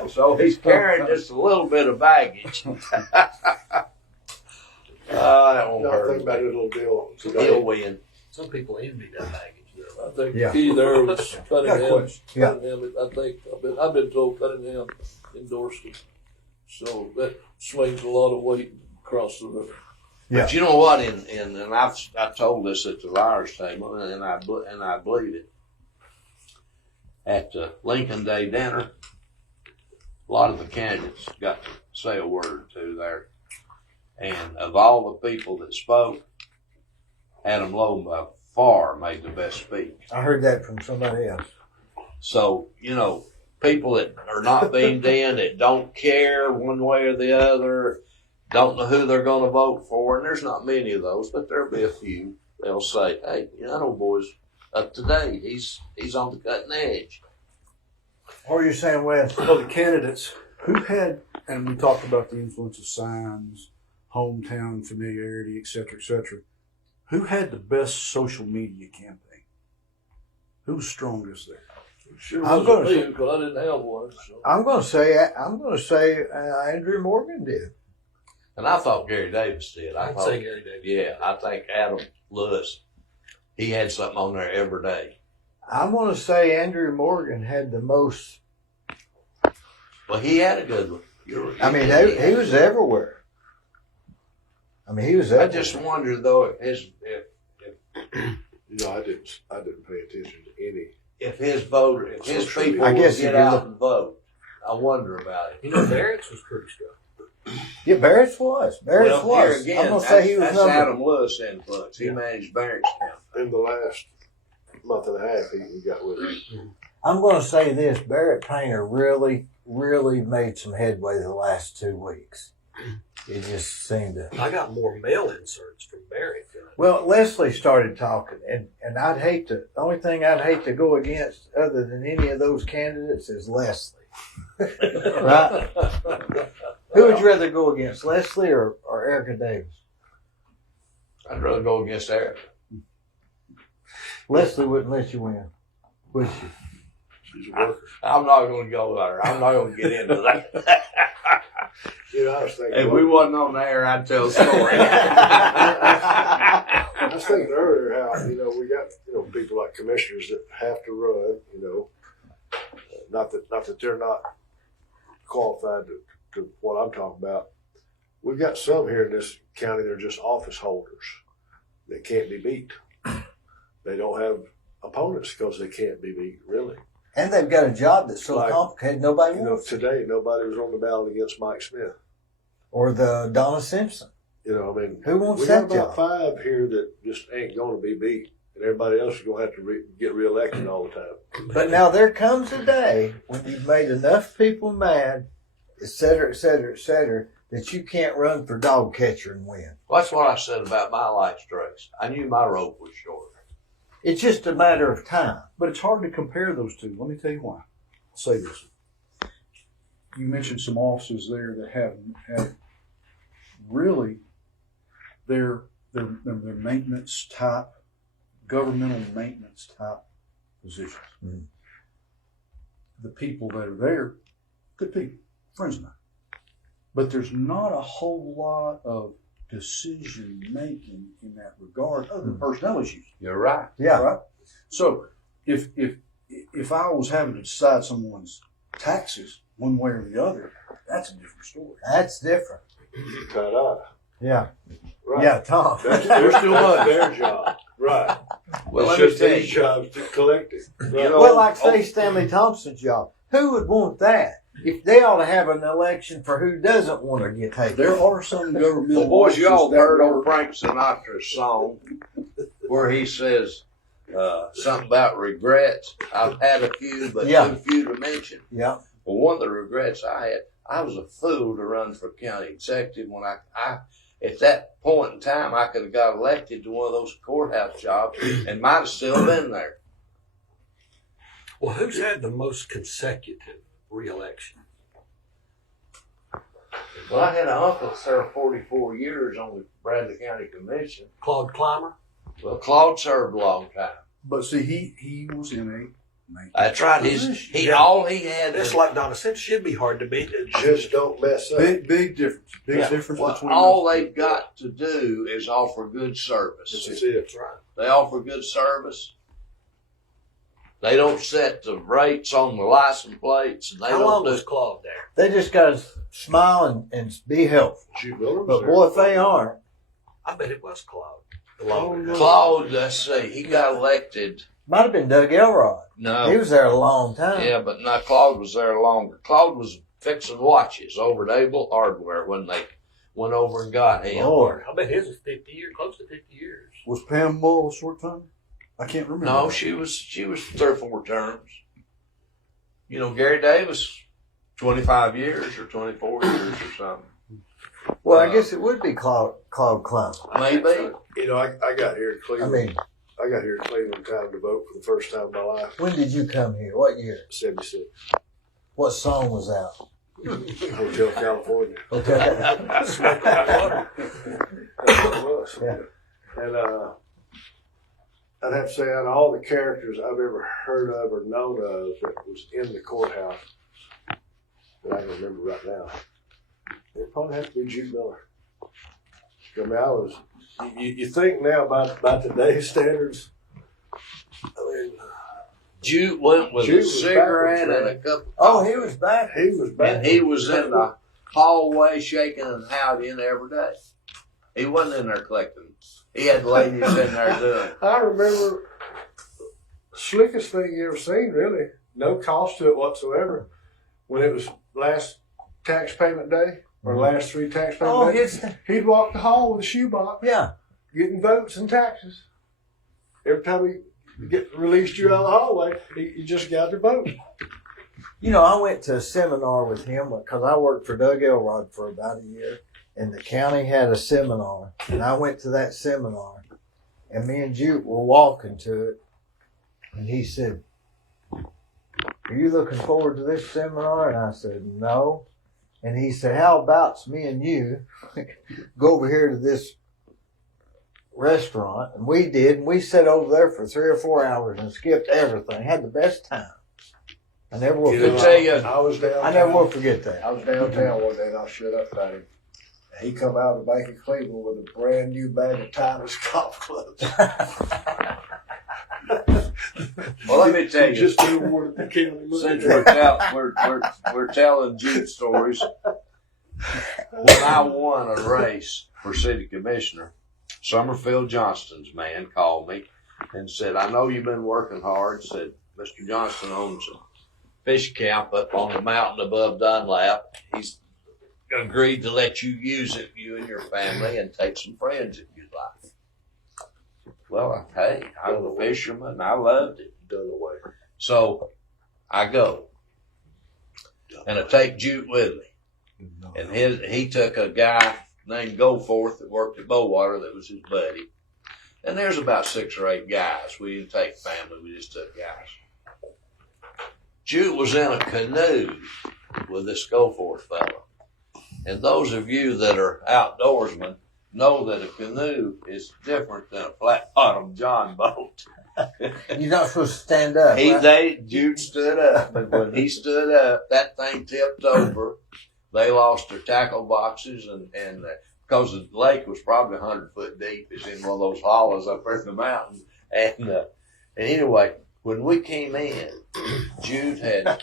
So he's carrying just a little bit of baggage. That won't No, hurt. think about it, a little deal. He'll win. Some people envy that baggage, though. I think Yeah. the key there was Cunningham. Yeah. Cunningham, I think I've been told Cunningham endorsed it, so that swings a lot of weight across the river. But you know what? And I told this at the liars table, and I believe it. At the Lincoln Day dinner, a lot of the candidates got to say a word or two there. And of all the people that spoke, Adam Lowe by far made the best speech. I heard that from somebody else. So, people that are not beamed in, that don't care one way or the other, don't know who they're going to vote for, and there's not many of those, but there'll be a few. They'll say, hey, that old boy's up to date. He's on the cutting edge. What are you saying, Wes? Well, the candidates who had, and we talked about the influence of signs, hometown familiarity, et cetera, who had the best social media campaign? Who was strongest there? Sure I'm wasn't gonna me say- because I didn't have one. So. I'm going to say Andrew Morgan did. And I thought Gary Davis did. I'd say Gary Davis. Yeah, I think Adam Lewis, he had something on there every day. I'm going to say Andrew Morgan had the most. Well, he had a good one. I mean, he was everywhere. I mean, he was. I just wonder though if You know, I didn't pay attention to any. if his voter, if his Social people I would guess if get you out look- and vote. I wonder about it. You know, Barrett's was pretty strong. Yeah, Barrett's was. Barrett's Well, here was. again, I'm gonna say he was that's number. Adam Lewis influence. He managed Barrett's County. In the last month and a half, he got with it. I'm gonna say this: Barrett Painter really made some headway the last 2 weeks. It just seemed to. I got more mail inserts from Barrett than Well, Leslie started talking, and I'd hate to. The only thing I'd hate to go against, other than any of those candidates, is Leslie. Right? Who would you rather go against, Leslie or Erica Davis? I'd rather go against Eric. Leslie wouldn't let you win, would she? She's a worker. I'm not going to go there. I'm not going to get into that. You know, I was thinking. If we wasn't on the air, I'd tell a story. I was thinking earlier how, you know, we got, you know, people like commissioners that have to run, you know, not that they're not qualified to what I'm talking about. We've got some here in this county that are just office holders that can't be beat. They don't have opponents because they can't be beat, really. And they've got a job that's so Like, complicated nobody You know, wants. today nobody was on the ballot against Mike Smith. Or the Donna Simpson. You know, I mean, Who wants we got that about job? 5 here that just ain't going to be beat, and everybody else is going to have to get reelected all the time. But now there comes a day when you've made enough people mad, et cetera, that you can't run for dog catcher and win. Well, that's what I said about my last race. I knew my rope was short. It's just a matter of time. But it's hard to compare those two. Let me tell you why. I'll say this. You mentioned some offices there that have really their maintenance type, governmental maintenance type positions. Mhm. The people that are there, good people, friends of mine. But there's not a whole lot of decision making in that regard other than personnel issues. You're right. Yeah. Right? So if I was having to decide someone's taxes one way or the other, that's a different story. That's different. Ta-da. Yeah. Right. Yeah, Tom. That's their job. Right. Well, It's let me just tell these you. jobs to collect it. Right. know, Well, like say Stanley Thompson's job. Who would want that? If they ought to have an election for who doesn't want to get taken. There are some governmental Well, boys, you all offices that heard were- old Frank Sinatra's song where he says something about regrets. I've had a few, but Yeah. too few to mention. Yeah. Well, one of the regrets I had, I was a fool to run for county executive when I at that point in time, I could have got elected to one of those courthouse jobs and might have still been there. Well, who's had the most consecutive re-election? Well, I had an uncle that served 44 years on the Bradley County Commission. Claude Clymer? Well, Claude served a long time. But see, he was in a maintenance That's right. position. All he had It's was like Donna said, should be hard to beat. Just don't mess up. Big difference. Big Yeah. difference well, between all those they've two. got to do is offer good service. That's it. That's right. They offer good service. They don't set the rates on the license plates, and they How don't long do. was Claude there? They just got to smile and be helpful. Jude Miller was But there. boy, if they aren't, I bet it was Claude. The longer time. Claude, let's see, he got elected. might have been Doug Elrod. No, He was there a long time. yeah, but no, Claude was there longer. Claude was fixing watches over at Able Hardware when they went over and got him. Lord. I bet his was 50 years, close to 50 years. Was Pam Mull a short time? I can't remember. No, she was 3 or 4 terms. You know, Gary Davis, 25 years or 24 years or something. Well, I guess it would be Claude Clymer. Maybe. You know, I got here in I Cleveland. mean, I got here in Cleveland in time to vote for the first time in my life. when did you come here? What year? 76. What song was out? Hotel California. Okay. Smoke like water. That's what it was. Yeah. And I'd have to say, out of all the characters I've ever heard of or known of that was in the courthouse, that I can remember right now, it'd probably have to be Jude Miller. I mean, you think now by today's standards, I mean, Jude went with Jude a was cigarette backwards, and a cup of Oh, coffee. he was back. he was back. And he was in the hallway shaking and howdying every day. He wasn't in there collecting. He had ladies in there doing. I remember slickest thing you ever seen, really. No cost to it whatsoever. When it was last tax payment day or last 3 tax payment Oh, days, he'd walk the hall with a shoebox, Yeah. getting votes and taxes. Every time he released you out of the hallway, he just got your vote. You know, I went to a seminar with him because I worked for Doug Elrod for about a year, and the county had a seminar, and I went to that seminar, and me and Juke were walking to it, and he said, "Are you looking forward to this seminar?" And I said, "No." And he said, "How about me and you go over here to this restaurant?" And we did, and we sat over there for 3 or 4 hours and skipped everything. Had the best time. I never will Did forget. I tell you? I was downtown. I never will forget that. I was downtown one day and I shut up about him. And he come out of the Bank of Cleveland with a brand new bag of Tyler's golf clubs. Well, let me tell you. Just awarded the county money. Since we're telling Jude stories, when I won a race for city commissioner, Summerfield Johnston's man called me and said, "I know you've been working hard." Said, "Mr. Johnston owns a fish camp up on the mountain above Dunlap. He's agreed to let you use it, you and your family, and take some friends if you'd like." Well, hey, I'm a fisherman and I loved it. Done away. So I go and I take Jute with me. And he took a guy named Goforth that worked at Bowater that was his buddy. And there's about 6 or 8 guys. We didn't take family, we just took guys. Jute was in a canoe with this Goforth fellow. And those of you that are outdoorsmen know that a canoe is different than a flat bottom John boat. You're not supposed to stand up. Right? Jude stood up, and when he stood up, that thing tipped over. They lost their tackle boxes, and because the lake was probably 100 foot deep, it's in one of those hollows up there in the mountain. And anyway, when we came in, Jude had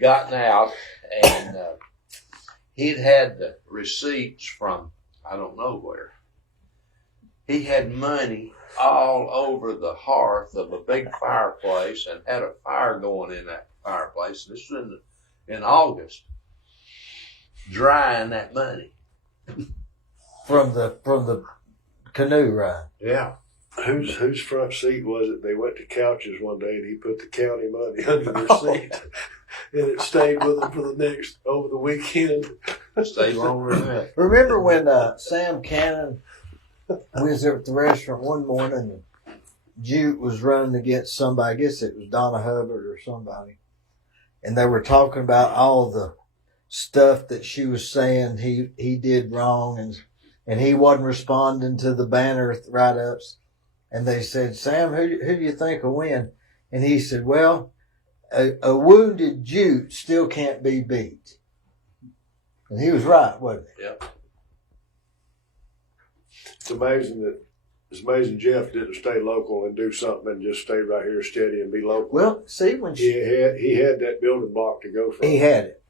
gotten out, and he'd had the receipts from I don't know where. He had money all over the hearth of a big fireplace and had a fire going in that fireplace. This was in August, drying that money. From the canoe ride. Yeah. Whose front seat was it? They went to couches one day and he put the county money under their seat. And it stayed with them for over the weekend. Stay longer than that. Remember when Sam Cannon, we was there at the restaurant one morning and Jute was running against somebody, I guess it was Donna Hubbard or somebody, and they were talking about all the stuff that she was saying he did wrong and he wasn't responding to the banner write-ups. And they said, "Sam, who do you think will win?" And he said, "Well, a wounded Jute still can't be beat." And he was right, wasn't he? Yep. It's amazing Jeff didn't stay local and do something and just stay right here steady and be local. Well, see, when he had that building block to go from. he had it.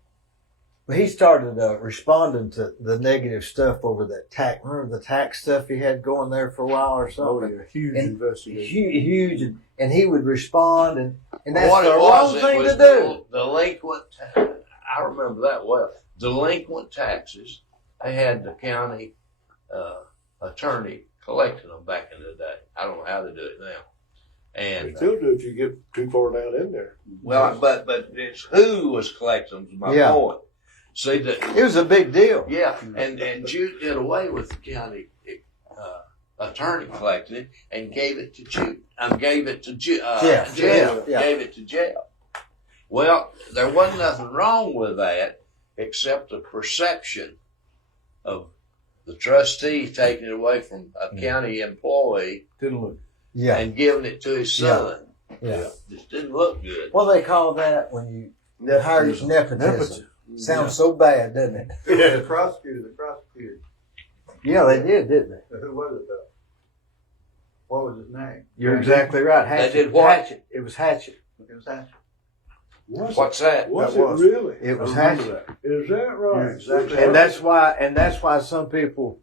But he started responding to the negative stuff over that tax. Remember the tax stuff he had going there for a while or something? Oh, yeah, huge And investigation. huge, and he would respond, and that's What the it wrong was, thing it was to do. delinquent. I remember that well. Delinquent taxes. They had the county attorney collecting them back in the day. I don't know how they do it now. They And still do if you get too far down in there. well, but it's who was collecting them. My Yeah. point. See that. It was a big deal. Yeah, and Jude did away with the county attorney collecting it and gave it to Jude. Gave it to jail. Yeah. Gave it to jail. Well, there wasn't nothing wrong with that except the perception of the trustee taking it away from a county employee Didn't look. Yeah, and giving it to his son. yeah. Just didn't look good. Well, they call that when you hire nepotism. Sounds so bad, doesn't it? The prosecutor. Yeah, they did, didn't they? Who was it though? What was his name? You're exactly right. Hatchet. did what? Hatchet. It was Hatchet. It was that. What's that? Was That it was. really? It was I remember Hatchet. that. Is that right? Exactly. And that's why some people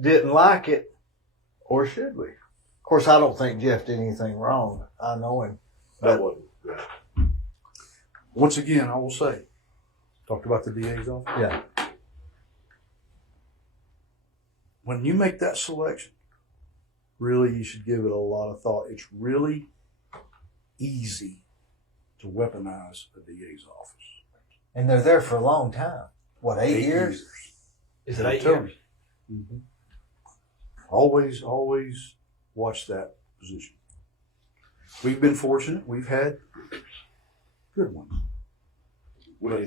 didn't like it, or should we? Of course, I don't think Jeff did anything wrong. I know him. That wasn't. Yeah. Once again, I will say, talked about the DA's office. Yeah. When you make that selection, really, you should give it a lot of thought. It's really easy to weaponize a DA's office. And they're there for a long time. What, 8 years? Is it 8 Tell years? me. Mm-hmm. Always watch that position. We've been fortunate. We've had good ones.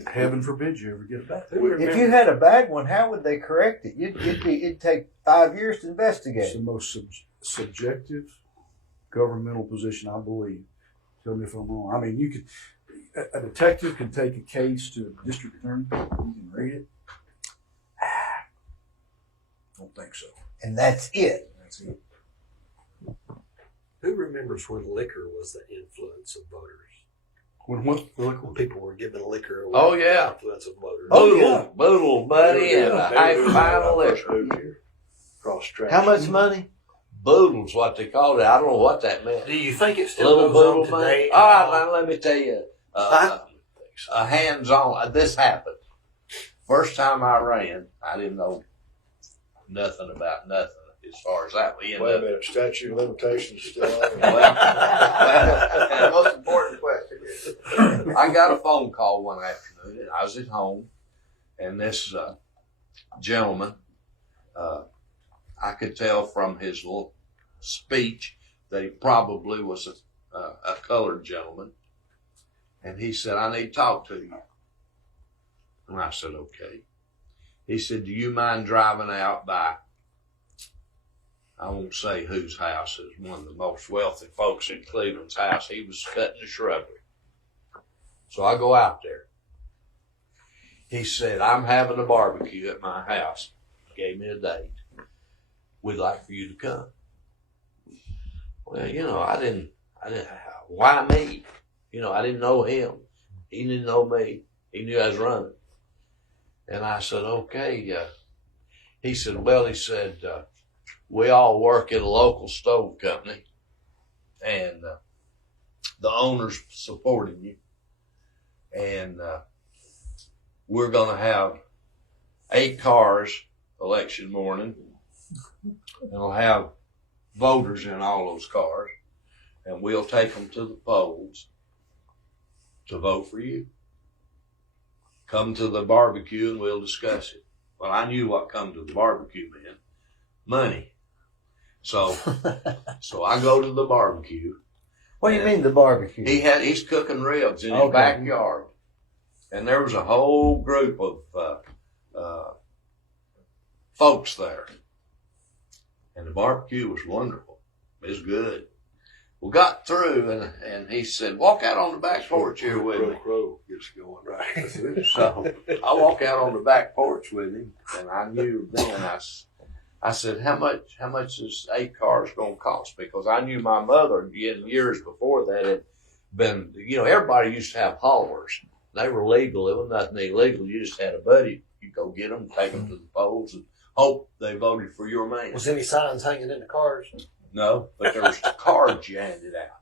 Heaven forbid you ever get a bad one. If you had a bad one, how would they correct it? It'd take 5 years to It's investigate. the most subjective governmental position, I believe. Tell me if I'm wrong. I mean, you could, a detective can take a case to the district attorney. You can read it. Don't think so. And that's it. That's it. Who remembers when liquor was the influence of voters? When what? When people were giving liquor away. Oh, yeah. The influence of voters. Oh, yeah. Boodle, buddy, and a half pint of First liquor. moved here. Cross track. How much money? Boodle's what they called it. I don't know what that meant. Do you think it still Little goes on boodle today? money. All right, now let me tell you. A hands-on. This happened. First time I ran, I didn't know nothing about nothing as far as that. We Wait a ended up. minute, statute of limitations is still on. The most important question is, I got a phone call one afternoon, and I was at home, and this gentleman, I could tell from his little speech that he probably was a colored gentleman, and he said, "I need to talk to you." And I said, "Okay." He said, "Do you mind driving out by, I won't say whose house, it was one of the most wealthy folks in Cleveland's house. He was cutting the shrubbery." So I go out there. He said, "I'm having a barbecue at my house." Gave me a date. "We'd like for you to come." Well, I didn't, why me? I didn't know him. He didn't know me. He knew I was running. And I said, "Okay." He said, "We all work at a local stove company, and the owner's supporting you. And we're going to have 8 cars election morning, and we'll have voters in all those cars, and we'll take them to the polls to vote for you. Come to the barbecue and we'll discuss it." Well, I knew what come to the barbecue meant. Money. So I go to the barbecue. What do you mean the barbecue? He's cooking ribs in his backyard. And there was a whole group of folks there. And the barbecue was wonderful. It was good. We got through, and he said, "Walk out on the back porch here with me." Crow gets going, right? So I walk out on the back porch with him, and I knew then, I said, how much is 8 cars going to cost? Because I knew my mother, in years before that, had been, everybody used to have haulers. They were legal. There was nothing illegal. You just had a buddy. You go get them, take them to the polls, and hope they voted for your man. Was any signs hanging in the cars? No, but there was the cards you handed out.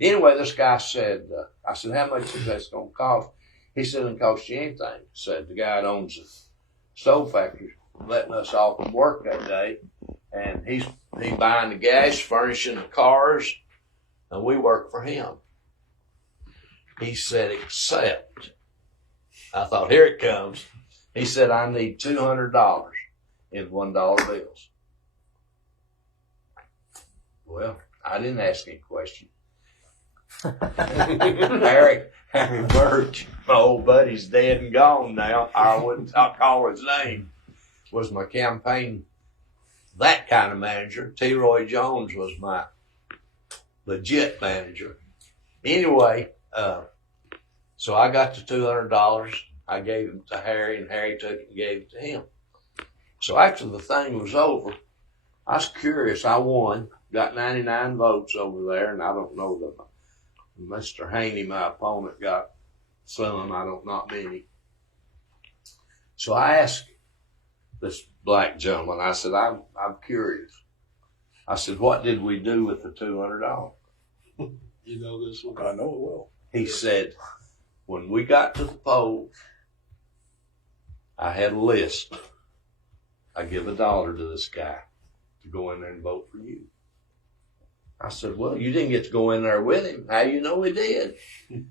Anyway, this guy said, I said, "How much is that going to cost?" He said, "It doesn't cost you anything." Said the guy that owns the stove factory, letting us all from work that day, and he buying the gas, furnishing the cars, and we work for him. He said, "Except," I thought, here it comes. He said, "I need $200 in $1 bills." Well, I didn't ask any question. Harry Birch, my old buddy's dead and gone now. I wouldn't call his name. Was my campaign, that kind of manager. T. Roy Jones was my legit manager. Anyway, so I got the $200. I gave it to Harry, and Harry took it and gave it to him. So after the thing was over, I was curious. I won. Got 99 votes over there, and I don't know that Mr. Haney, my opponent, got some. I don't, not many. So I asked this black gentleman. I said, I'm curious. I said, what did we do with the $200? You know this one. I know it will. He said, when we got to the polls, I had a list. I give $1 to this guy to go in there and vote for you. I said, well, you didn't get to go in there with him. How you know he did?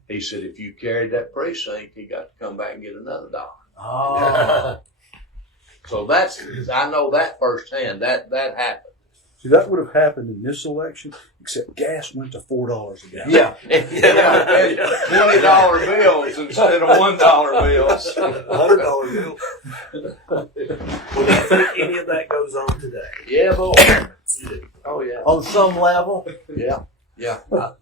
He said, if you carried that precinct, he got to come back and get another $1. Oh. So I know that firsthand. That happened. See, that would have happened in this election, except gas went to $4 a gallon. Yeah. $20 bills instead of $1 bills. $100 bill. Well, do you think any of that goes on today? Yeah, boy. Oh yeah. On some level. Yeah.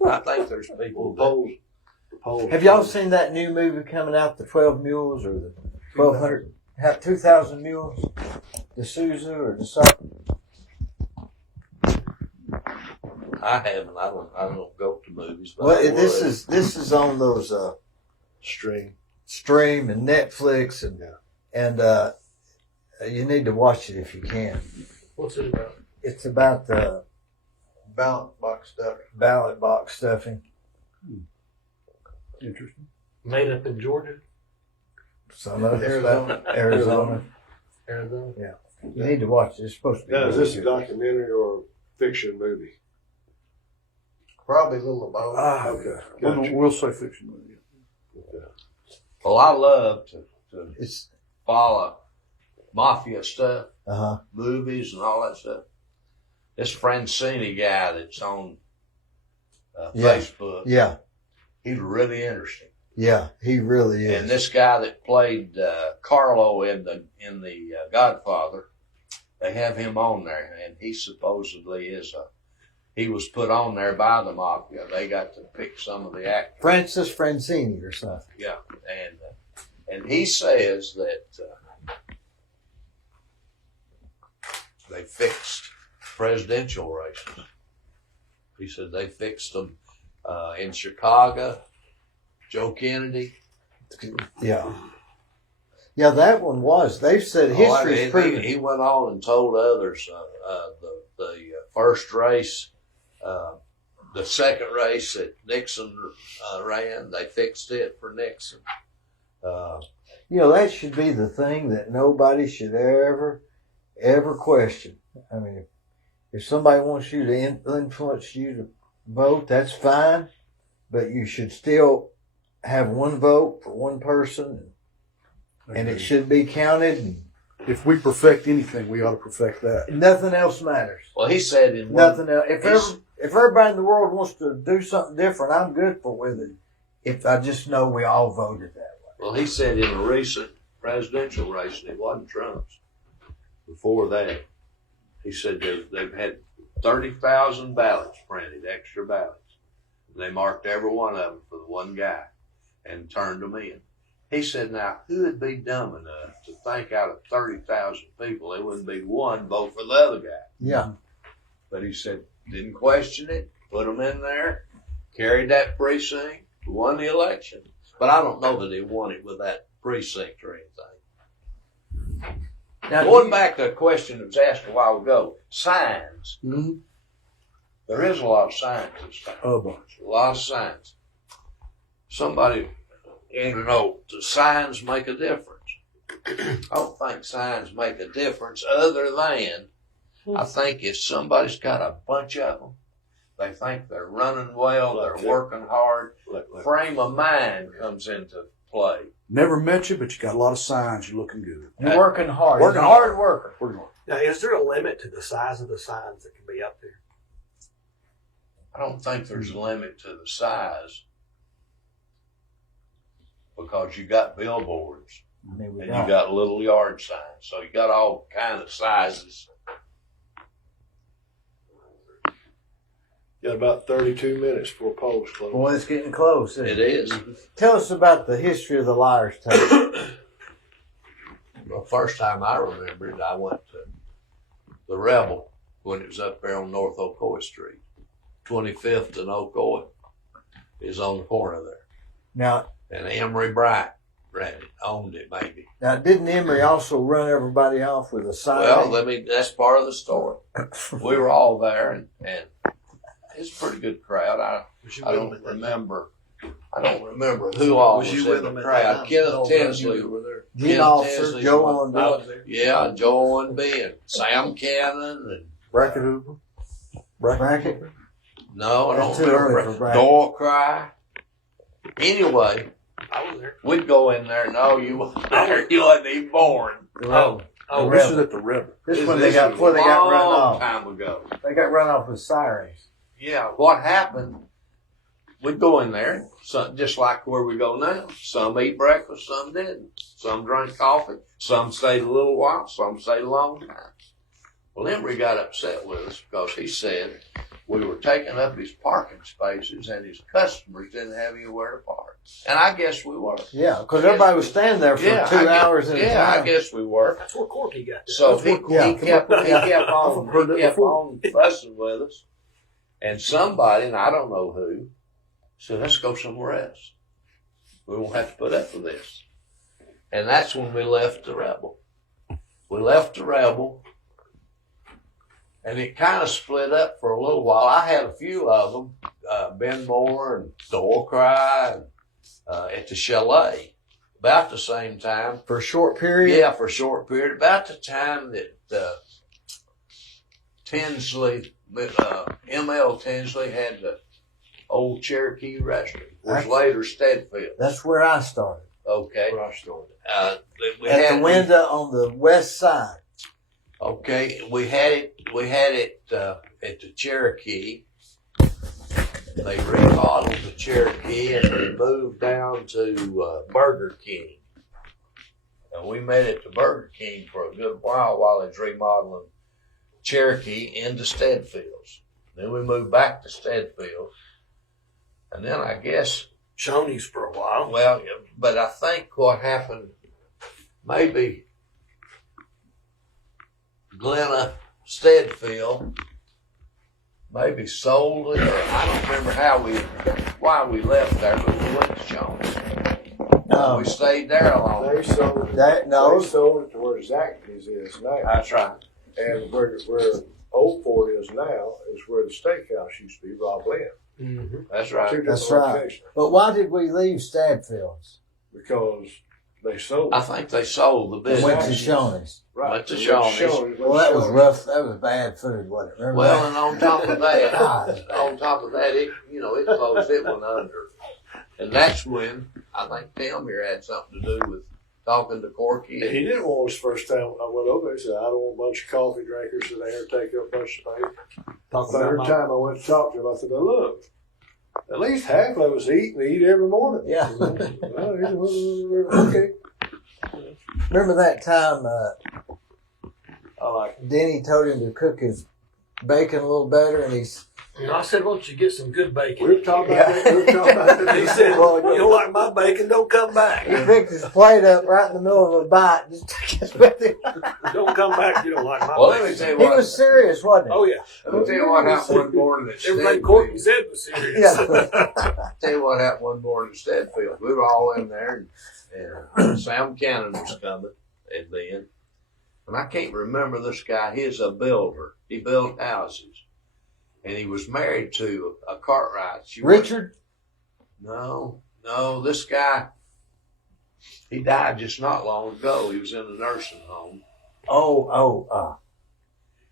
I think there's people that Have y'all seen that new movie coming out, the 12 Mules or the 1,200, 2,000 Mules? D'Souza or D'Souza? I haven't. I don't go to movies. But Well, I this would. is on those Stream. Stream and Netflix and you need to watch it if you can. What's it about? It's about the Ballot box stuff. ballot box stuffing. Interesting. Made up in Georgia? Some of it's about Arizona. Arizona? You need to watch it. It's supposed to be. Now, is really this a good. documentary or a fiction movie? Probably a little of both. Okay. Gotcha. We'll say fiction movie. Well, I love to It's follow mafia stuff, movies movies, and all that stuff. This Francini guy that's on Yeah. Facebook, Yeah, he's really interesting. yeah, he really is. And this guy that played Carlo in the Godfather, they have him on there, and he supposedly he was put on there by the mafia. They got to pick some of the actors. Francis Francini or something. Yeah, and he says that they fixed presidential races. He said they fixed them in Chicago. Joe Kennedy. Yeah. Yeah, that one was. They've said history's proven. He went on and told others the first race, the second race that Nixon ran, they fixed it for Nixon. That should be the thing that nobody should ever question. I mean, if somebody wants you to influence you to vote, that's fine, but you should still have one vote for one person, and it should be counted, and If we perfect anything, we ought to perfect that. nothing else matters. Well, he said in Nothing else. If everybody in the world wants to do something different, I'm good with it. If I just know we all voted that way. Well, he said in a recent presidential race, and it wasn't Trump's. Before that, he said they've had 30,000 ballots printed, extra ballots. They marked every one of them for the one guy and turned them in. He said, now, who would be dumb enough to think out of 30,000 people, there wouldn't be one vote for the other guy? Yeah. But he said, didn't question it, put them in there, carried that precinct, won the election. But I don't know that he won it with that precinct or anything. Now, Going back to a question that was asked a while ago, signs. Mm-hmm. There is a lot of signs this time. A bunch. A lot of signs. Somebody wanted to know, do signs make a difference? I don't think signs make a difference other than I think if somebody's got a bunch of them, they think they're running well, they're working hard, frame of mind comes into play. Never met you, but you got a lot of signs. You're looking good. you're working hard. Working You're a hard worker. Working hard. Now, is there a limit to the size of the signs that can be up there? I don't think there's a limit to the size because you got billboards I mean, we and don't. you got little yard signs, so you got all kind of sizes. Got about 32 minutes before polls close. Boy, it's getting close. Isn't It is. Tell us about the history of the Liars Table. The first time I remember it, I went to the Rebel when it was up there on North Ocoee Street. 25th and Ocoee is on the corner there. Now, And Emory Bright ran it, owned it maybe. Now, didn't Emory also run everybody off with a sign? Well, that's part of the story. We were all there, and it's a pretty good crowd. I don't remember who all was you in with the them at crowd. that Kenneth time? Tinsley. Were there? Gene Ken Officer, Tinsley's Joe one. on I was there. Yeah, Joe and Ben. Sam Cannon and Bracket Hoover. Bracket. no, I That's don't too early remember. for bracket. Door Cry. Anyway, I was there. we'd go in there. No, you weren't there. You wasn't even born. Oh, Oh, The this Rebel. is at the River. This one they got before they got run long off. time ago. They got run off with sirens. Yeah, what happened? We'd go in there, just like where we go now. Some eat breakfast, some didn't. Some drank coffee, some stayed a little while, some stayed a long time. Well, Emory got upset with us because he said we were taking up his parking spaces and his customers didn't have anywhere to park. And I guess we were. Yeah, because everybody was standing there for Yeah, 2 I guess- hours at a Yeah, I time. guess we were. that's where Corky got there. So he Yeah. kept on I've heard that on fussing with us. And somebody, and I don't know who, said, let's go somewhere else. We won't have to put up with this. And that's when we left the Rebel. We left the Rebel, and it kind of split up for a little while. I had a few of them, Ben Moore and Door Cry, and, at the Chalet, about the same time. For a short period. Yeah, for a short period. About the time that Tinsley, M.L. Tinsley had the old Cherokee restaurant, which later Steadfield. That's where I started. Okay. Where I started. We At had the window on the west side. Okay, we had it at the Cherokee. They remodeled the Cherokee and we moved down to Burger King. And we met at the Burger King for a good while they was remodeling Cherokee into Steadfields. Then we moved back to Steadfield. And then I guess, Shoney's for a while. well, but I think what happened, maybe Glenna Steadfield maybe sold it, or I don't remember why we left there, but we went to Shoney's. We stayed there a long time. They sold it. That- no. They sold it to where Zacky's is now. That's right. And where Old Fort is now is where the steakhouse used to be, Rob Lynn. Mm-hmm. That's right. Two different That's right. locations. But why did we leave Stadfield's Because they sold I it. think they sold the and went to business. Shoney's? Right. went to They Shoney's. Well, that was rough. That was bad food, wasn't it? Remember Well, that? and on top of that, it closed. It went under, and that's when I think Tim here had something to do with talking to Corky. He didn't want us first time I went over there. He said, I don't want a bunch of coffee drinkers that there take up a bunch of space. Third time I went to talk to him, I said, now look, at least half of us eat and eat every morning. Yeah. Well, okay. Remember that time I like it. Denny told him to cook his bacon a little better, and he's I said, why don't you get some good bacon? We were talking about that. We were talking about that. He said, you don't like my bacon, don't come back. he picked his plate up right in the middle of a bite. Just took his with him. Don't come back, you don't like my Well, let me bacon. tell you He what. was serious, wasn't he? Oh, yeah. Let me tell you what happened one morning at Everything Corky Steadfield. said was serious. Yeah. Tell you what happened one morning at Steadfield. We were all in there, and Sam Cannon was coming, and then, and I can't remember this guy. He's a builder. He built houses, and he was married to a Cartwright. Richard? No, this guy, he died just not long ago. He was in a nursing home.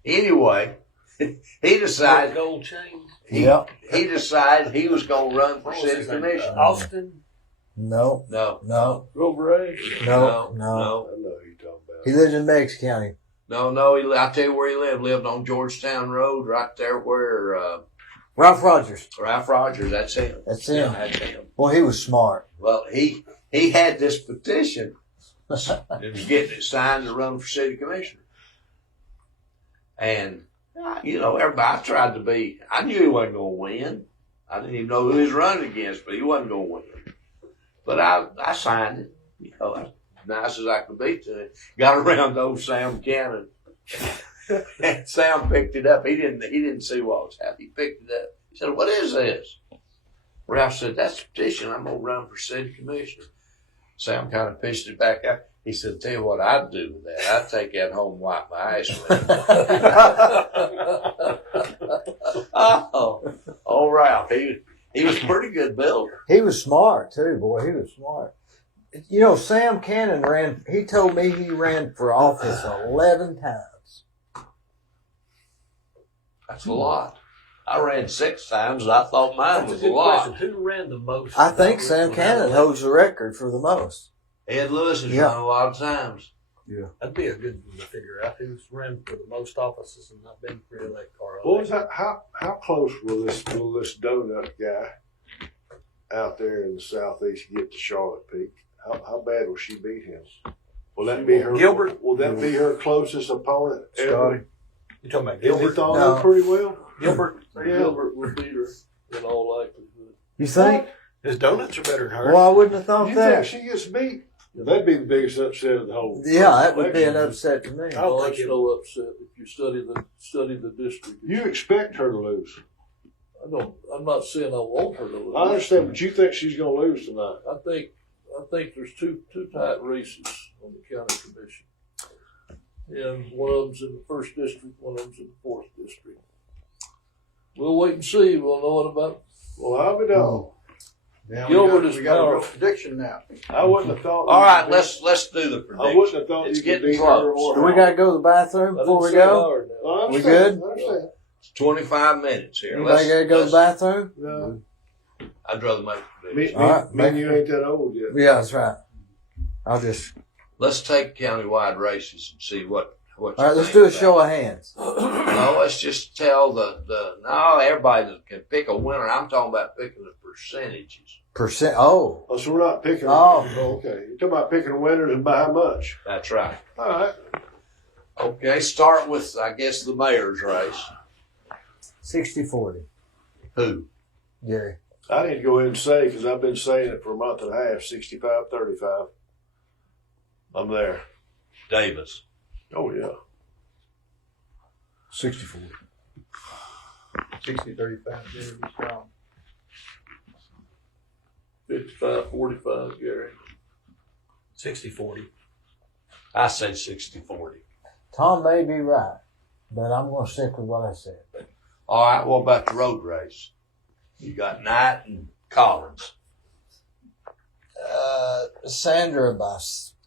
Anyway, he decided Gold chain. Yep. he decided he was going to run for What was city his name? commissioner. Austin. No, No, no, Rover. no, no. I know who you're talking about. He lives in Meigs County. no. I'll tell you where he lived. Lived on Georgetown Road, right there where Ralph Rogers. Ralph Rogers. That's him. That's him. That's him. Well, he was smart. Well, he had this petition and was getting it signed to run for city commissioner. And everybody tried to be. I knew he wasn't going to win. I didn't even know who he was running against, but he wasn't going to win. But I signed it. As nice as I could be to it. Got around to old Sam Cannon. And Sam picked it up. He didn't see what was happening. He picked it up. He said, "What is this?" Ralph said, "That's a petition. I'm gonna run for city commissioner." Sam kind of pitched it back out. He said, tell you what I'd do with that. I'd take that home and wipe my ass with it. Oh, old Ralph, he was a pretty good builder. He was smart too, boy. He was smart. You know, Sam Cannon ran. He told me he ran for office 11 times. That's a lot. I ran 6 times, and I thought mine That's was a a good lot. question. Who ran the most? I think Sam Cannon holds the record for the most. Ed Lewis has Yeah. run a lot of times. That'd be a good one to figure out who's ran for the most offices and not been re-elected or Boys, elected. how close will this donut guy out there in the southeast get to Charlotte Peak? How bad will she beat him? Will that be her? Gilbert? Will that be her closest opponent ever? Scotty. You talking about Has he Gilbert? thought No. her pretty well? Gilbert? Yeah. Gilbert would beat her in all likelihood. You think? His donuts are better than hers. Well, I wouldn't have thought You that. think she gets beat? That'd be the biggest upset of the whole. Yeah, that would be an upset to me. I don't Oh, think it's it- no upset if you study the district. You expect her to lose. I'm not saying I want her to lose. I understand, but you think she's going to lose tonight. I think there's two tight races on the county commission. And one of them's in the 1st district, one of them's in the 4th district. We'll wait and see. We'll know in about. Well, I'll be done. Now Gilbert we is got a real powerful. prediction now. I wouldn't have thought. All you right, could let's do the beat- I prediction. wouldn't have thought It's you could getting beat her close. or Do we got to go to the bathroom I before didn't we say go? hard now. I We understand, good? I understand. It's 25 minutes here. Anybody got to go to the bathroom? No, I'd rather make a me, prediction. me, All right, me and you ain't that old yet. Yeah, that's right. I'll just. Let's take countywide races and see what All right, let's do a show of hands. No, let's just tell no, everybody can pick a winner. I'm talking about picking the percentages. Percent. Oh, Oh, so we're not picking. Oh. Okay. You're talking about picking winners and by how much? That's right. All right. Okay, start with, I guess, the mayor's race. 60-40, Who? Gary. I need to go ahead and say, because I've been saying it for a month and a half, 65-35. I'm there. Davis. Oh, yeah. 64. 60-35, Jeremy Strong. 55-45, Gary. 60-40. I say 60-40. Tom may be right, but I'm going to stick with what I said. All right, what about the road race? You got Knight and Collins. Sandra by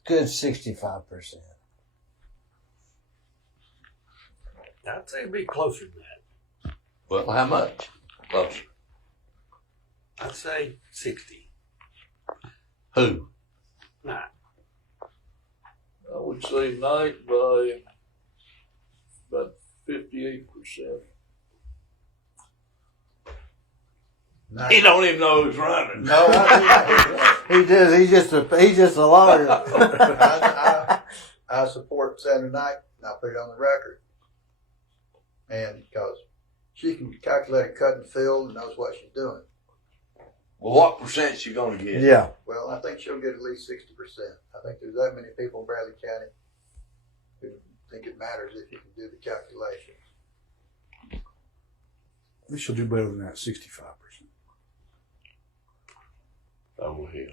good 65%. I'd say it'd be closer than that. Well, how much? Closer. I'd say 60. Who? Nah. I would say Knight by about 58%. He don't even know who's running. No, He does. He's just a lawyer. I support Sandra Knight, and I'll put it on the record. And because she can calculate a cut and fill and knows what she's doing. Well, what percent you gonna get? Yeah. Well, I think she'll get at least 60%. I think there's that many people in Bradley County who think it matters if you can do the calculation. At least she'll do better than that, 65%. I'm with him.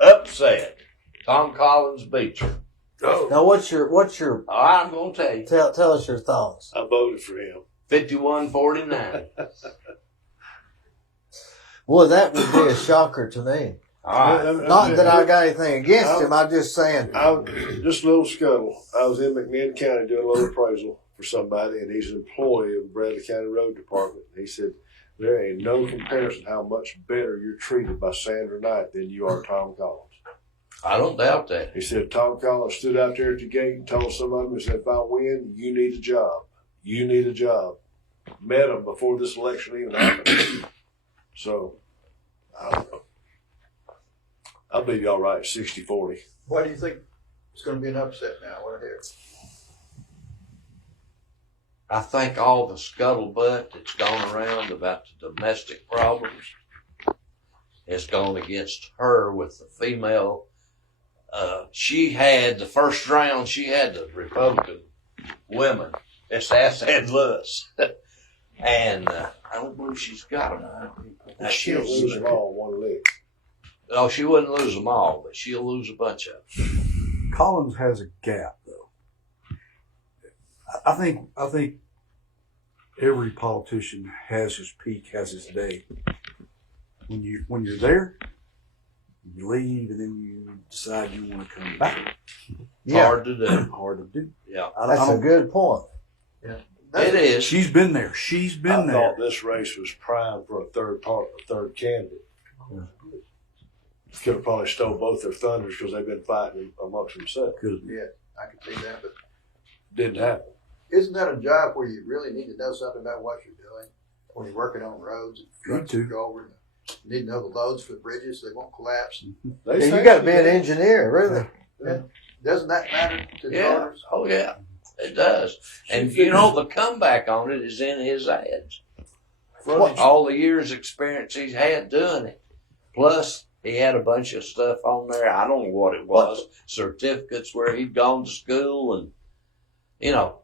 Upset. Tom Collins beat you. Oh. Now, what's your? All right, I'm gonna tell you. Tell us your thoughts. I voted for him. 51-49. Boy, that would be a shocker to me. All right. Not that I got anything against him. I'm just saying. Just a little scuttle. I was in McMinn County doing a little appraisal for somebody, and he's an employee of the Bradley County Road Department. He said, there ain't no comparison how much better you're treated by Sandra Knight than you are Tom Collins. I don't doubt that. He said, Tom Collins stood out there at the gate and told some of them, he said, if I win, you need a job. You need a job. Met him before this election even happened. So, I don't know. I'll be all right, 60-40. Why do you think it's going to be an upset now? What I hear. I think all the scuttlebutt that's gone around about the domestic problems has gone against her with the female. She had the first round, she had the Republican women. It's Ed Lewis. And I don't believe she's got them. She can't lose them all in one leg. Oh, she wouldn't lose them all, but she'll lose a bunch of them. Collins has a gap, though. I think every politician has his peak, has his day. When you're there, you leave, and then you decide you want to come back. It's hard to do. Hard to do. Yeah. That's a good point. It is. She's been there. She's been I there. thought this race was prime for a third candidate. Yeah. Could have probably stole both their thunders because they've been fighting amongst themselves. Yeah, I can see that, but Didn't happen. isn't that a job where you really need to know something about what you're doing? When you're working on roads and trucks too. that go over, you need to know the loads for the bridges so they won't collapse. They Yeah, say you got to be an that. engineer, really. Doesn't that matter to the Yeah. voters? Oh, yeah. It does. And you know, the comeback on it is in his ads. All the years experience he's had doing it. Plus, he had a bunch of stuff on there. I don't know what it was. Certificates where he'd gone to school and, you know.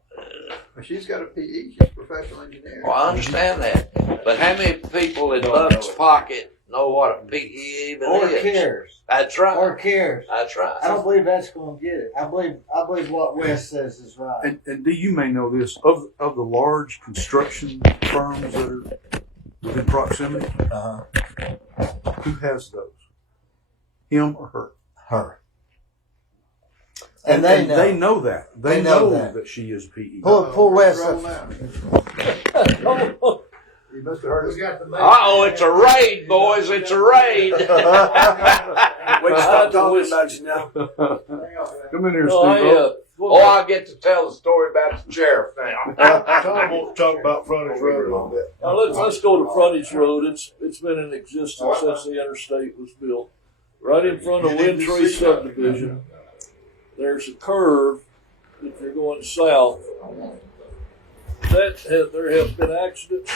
Well, she's got a PE. She's a professional engineer. Well, I understand that. But how many people in Buck's pocket know what a PE even Or is? cares. That's right. Or cares. That's right. I don't believe that's going to get it. I believe what Wes says is right. And Dee, you may know this of the large construction firms that are within proximity. Who has those? Him or her? Her. And they know. They know that. They They know know that. she is PE. Pull Wes Roll up. out. You must have heard us. Uh-oh, it's a raid, boys. It's a raid. Wait, stop talking about you now. Come in here, No, Steve. Oh, I get to tell the story about the sheriff now. Tom wants to talk about frontage road a little bit. Now let's go to Frontage Road. It's been in existence since the interstate was built. Right in front of Windtree subdivision, there's a curve if you're going south. There have been accidents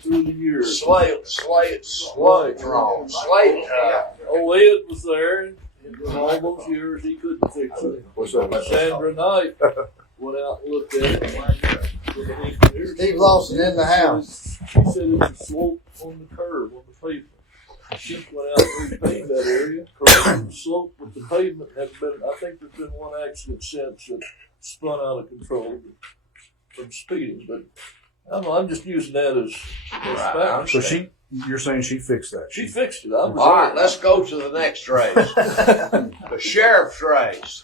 through the years. Slate wrong. Slate. Old Ed was there, and in all those years he couldn't fix it. What's up? Sandra Knight went out and looked at it. with an engineer. Steve Lawson in the house. She said it's a slope on the curve, on the pavement. She went out and repainted that area, corrected the slope with the pavement. I think there's been one accident since that spun out of control from speeding. But I don't know, I'm just using that as fact. So you're saying she fixed that? She fixed it. I was All right, there. let's go to the next race. The sheriff's race.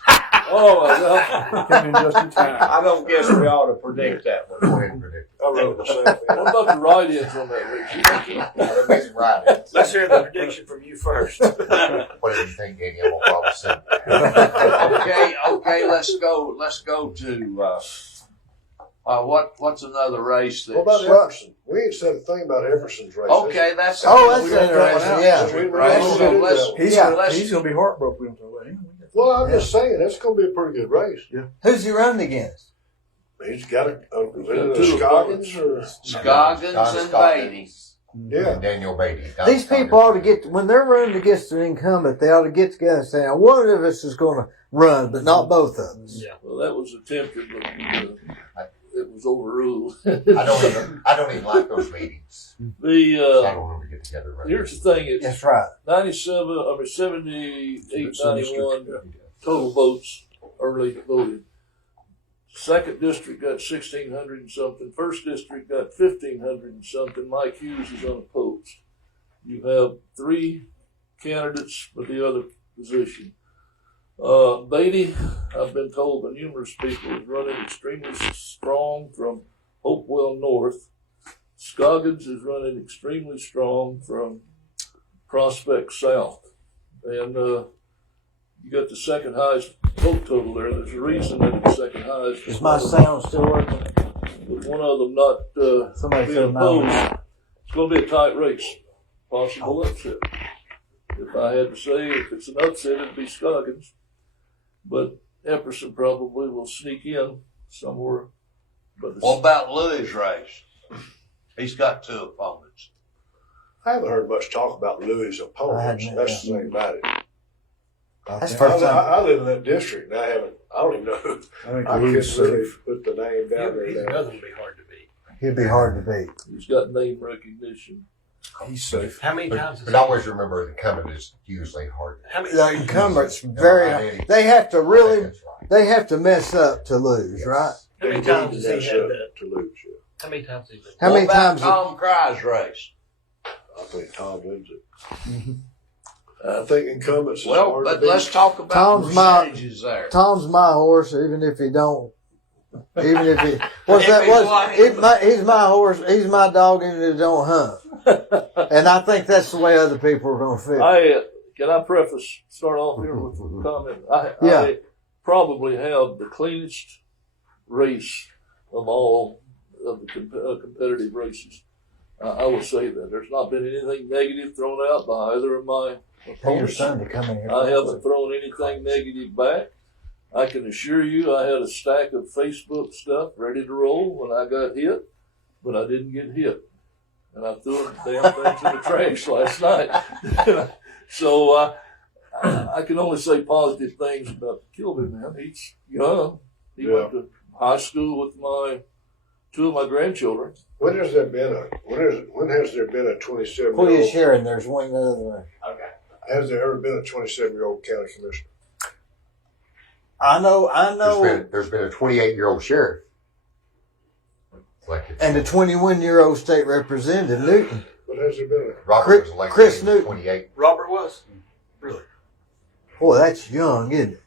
Oh my God. Came in just in time. I don't guess we ought to predict that one. I wrote the same thing. What about the write-ins on that race? Let's hear the prediction from you first. What did you think, Danny? I'm gonna follow suit. Okay, let's go to what's another race What that's about Epperson? We ain't said a thing about Epperson's race. okay, that's Interesting, yeah. He's going to be heartbroken. We don't talk about him. Well, I'm just saying, that's going to be a pretty good race. Who's he running against? He's got a two Scoggins or Scoggins and Beatty. yeah. Daniel Beatty. These people ought to get, when they're running against an incumbent, they ought to get together and say, now, one of us is going to run, but not both of us. Yeah, well, that was attempted, but it was overruled. I don't even like those meetings. I The don't want to get together right here's the thing: it's That's right. 78, 91 total votes, early voted. Second district got 1,600 and something. First district got 1,500 and something. Mike Hughes is unopposed. You have 3 candidates for the other position. Beatty, I've been told by numerous people, is running extremely strong from Hopewell North. Scoggins is running extremely strong from Prospect South. And you got the second highest vote total there. There's a reason that it's second highest. Is my sound still working? With one of them not Somebody being said no. opposed. It's going to be a tight race. Possible upset. If I had to say, if it's an upset, it'd be Scoggins. But Epperson probably will sneak in somewhere. But What about Louis' race? He's got 2 opponents. I haven't heard much talk about Louis' opponents. I That's the thing about it. That's the first time. I live in that district, and I don't even know. I think I Louis couldn't really put the name down He's there. another one be hard to beat. He'd be hard to beat. he's got name recognition. He's safe. How many times? But always remember, the incumbent is usually hard. How many? The incumbents Am I very. right, Eddie? They have to I think really. that's right. They have to mess up to lose, Yes. right? How many They times need has to he mess had up that? to lose? Yeah. How many times has he been? How many What about times? Tom Cry's race? I think Tom wins it. I think incumbents. Is Well, hard but to beat. let's talk about Tom's my- percentages there. Tom's my horse, even if he don't. Even if he what's If that? he's like- He's my horse. He's my dog, even if he don't hunt. And I think that's the way other people are going to feel. Can I start off here with a comment? Yeah. I probably have the cleanest race of all of the competitive races. I will say that there's not been anything negative thrown out by either of my Tell your opponents. son to come in here. I haven't thrown anything negative back. I can assure you I had a stack of Facebook stuff ready to roll when I got hit, but I didn't get hit. And I threw the damn things in the trash last night. So I can only say positive things about Kilby, man. He's young. He went to high school with two of my grandchildren. When has there been a 27-year-old? Please, Sharon, there's one the other way. Has there ever been a 27-year-old county commissioner? I know. There's been a 28-year-old sheriff. Elected. And the 21-year-old state representative, Newton. But has there been Robert was elected Chris in Newton. 28. Robert was. Really? Boy, that's young, isn't it?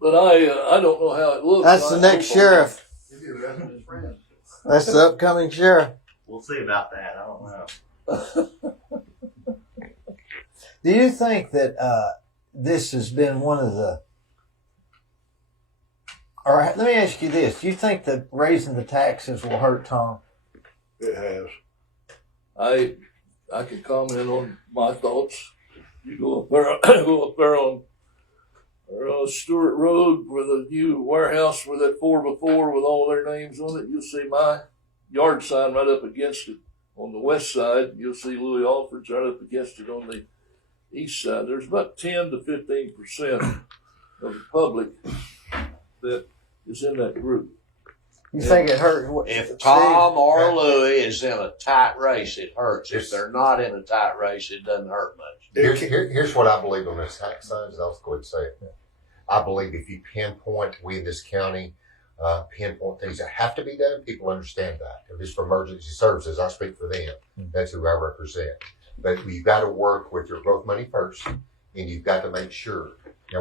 But I don't know how it looks. That's the next sheriff. That's the upcoming sheriff. We'll see about that. I don't know. Do you think that this has been one of the... All right, let me ask you this. Do you think that raising the taxes will hurt Tom? It has. I can comment on my thoughts. You go up there on Stewart Road with a new warehouse with that 4x4 with all their names on it. You'll see my yard sign right up against it on the west side. You'll see Louis Alford's right up against it on the east side. There's about 10 to 15% of the public that is in that group. You think it hurt? If Tom or Louis is in a tight race, it hurts. If they're not in a tight race, it doesn't hurt much. Here's what I believe on this tax side, is I'll go ahead and say it. I believe if you pinpoint, we in this county, pinpoint things that have to be done, people understand that. If it's for emergency services, I speak for them. That's who I represent. But you've got to work with your growth money first, and you've got to make sure.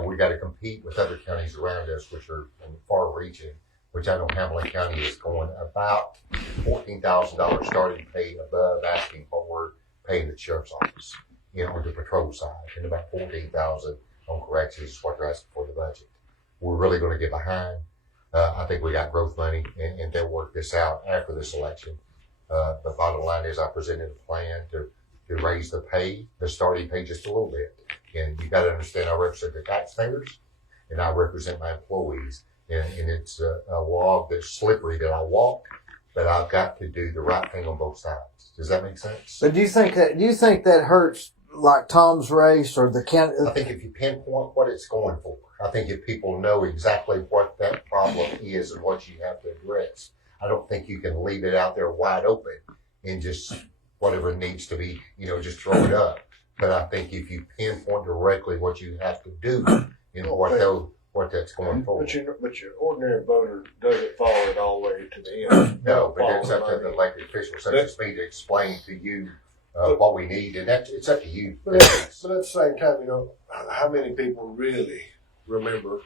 We've got to compete with other counties around us, which are in far reaching, which I know Hamlin County is going about $14,000 starting pay above asking for paying the sheriff's office, on the patrol side, and about $14,000 on corrections is what they're asking for the budget. We're really going to get behind. I think we got growth money, and they'll work this out after this election. The bottom line is I presented a plan to raise the starting pay just a little bit. And you got to understand, I represent the taxpayers, and I represent my employees. And it's a log that's slippery that I walk, but I've got to do the right thing on both sides. Does that make sense? But do you think that hurts like Tom's race or the county? I think if you pinpoint what it's going for, I think if people know exactly what that problem is and what you have to address, I don't think you can leave it out there wide open and just whatever needs to be, just throw it up. But I think if you pinpoint directly what you have to do and what that's going for. But your ordinary voter doesn't follow it all the way to the end. No, but it's up to the elected officials such as me to explain to you what we need, and it's up to you. But at the same time, how many people really remember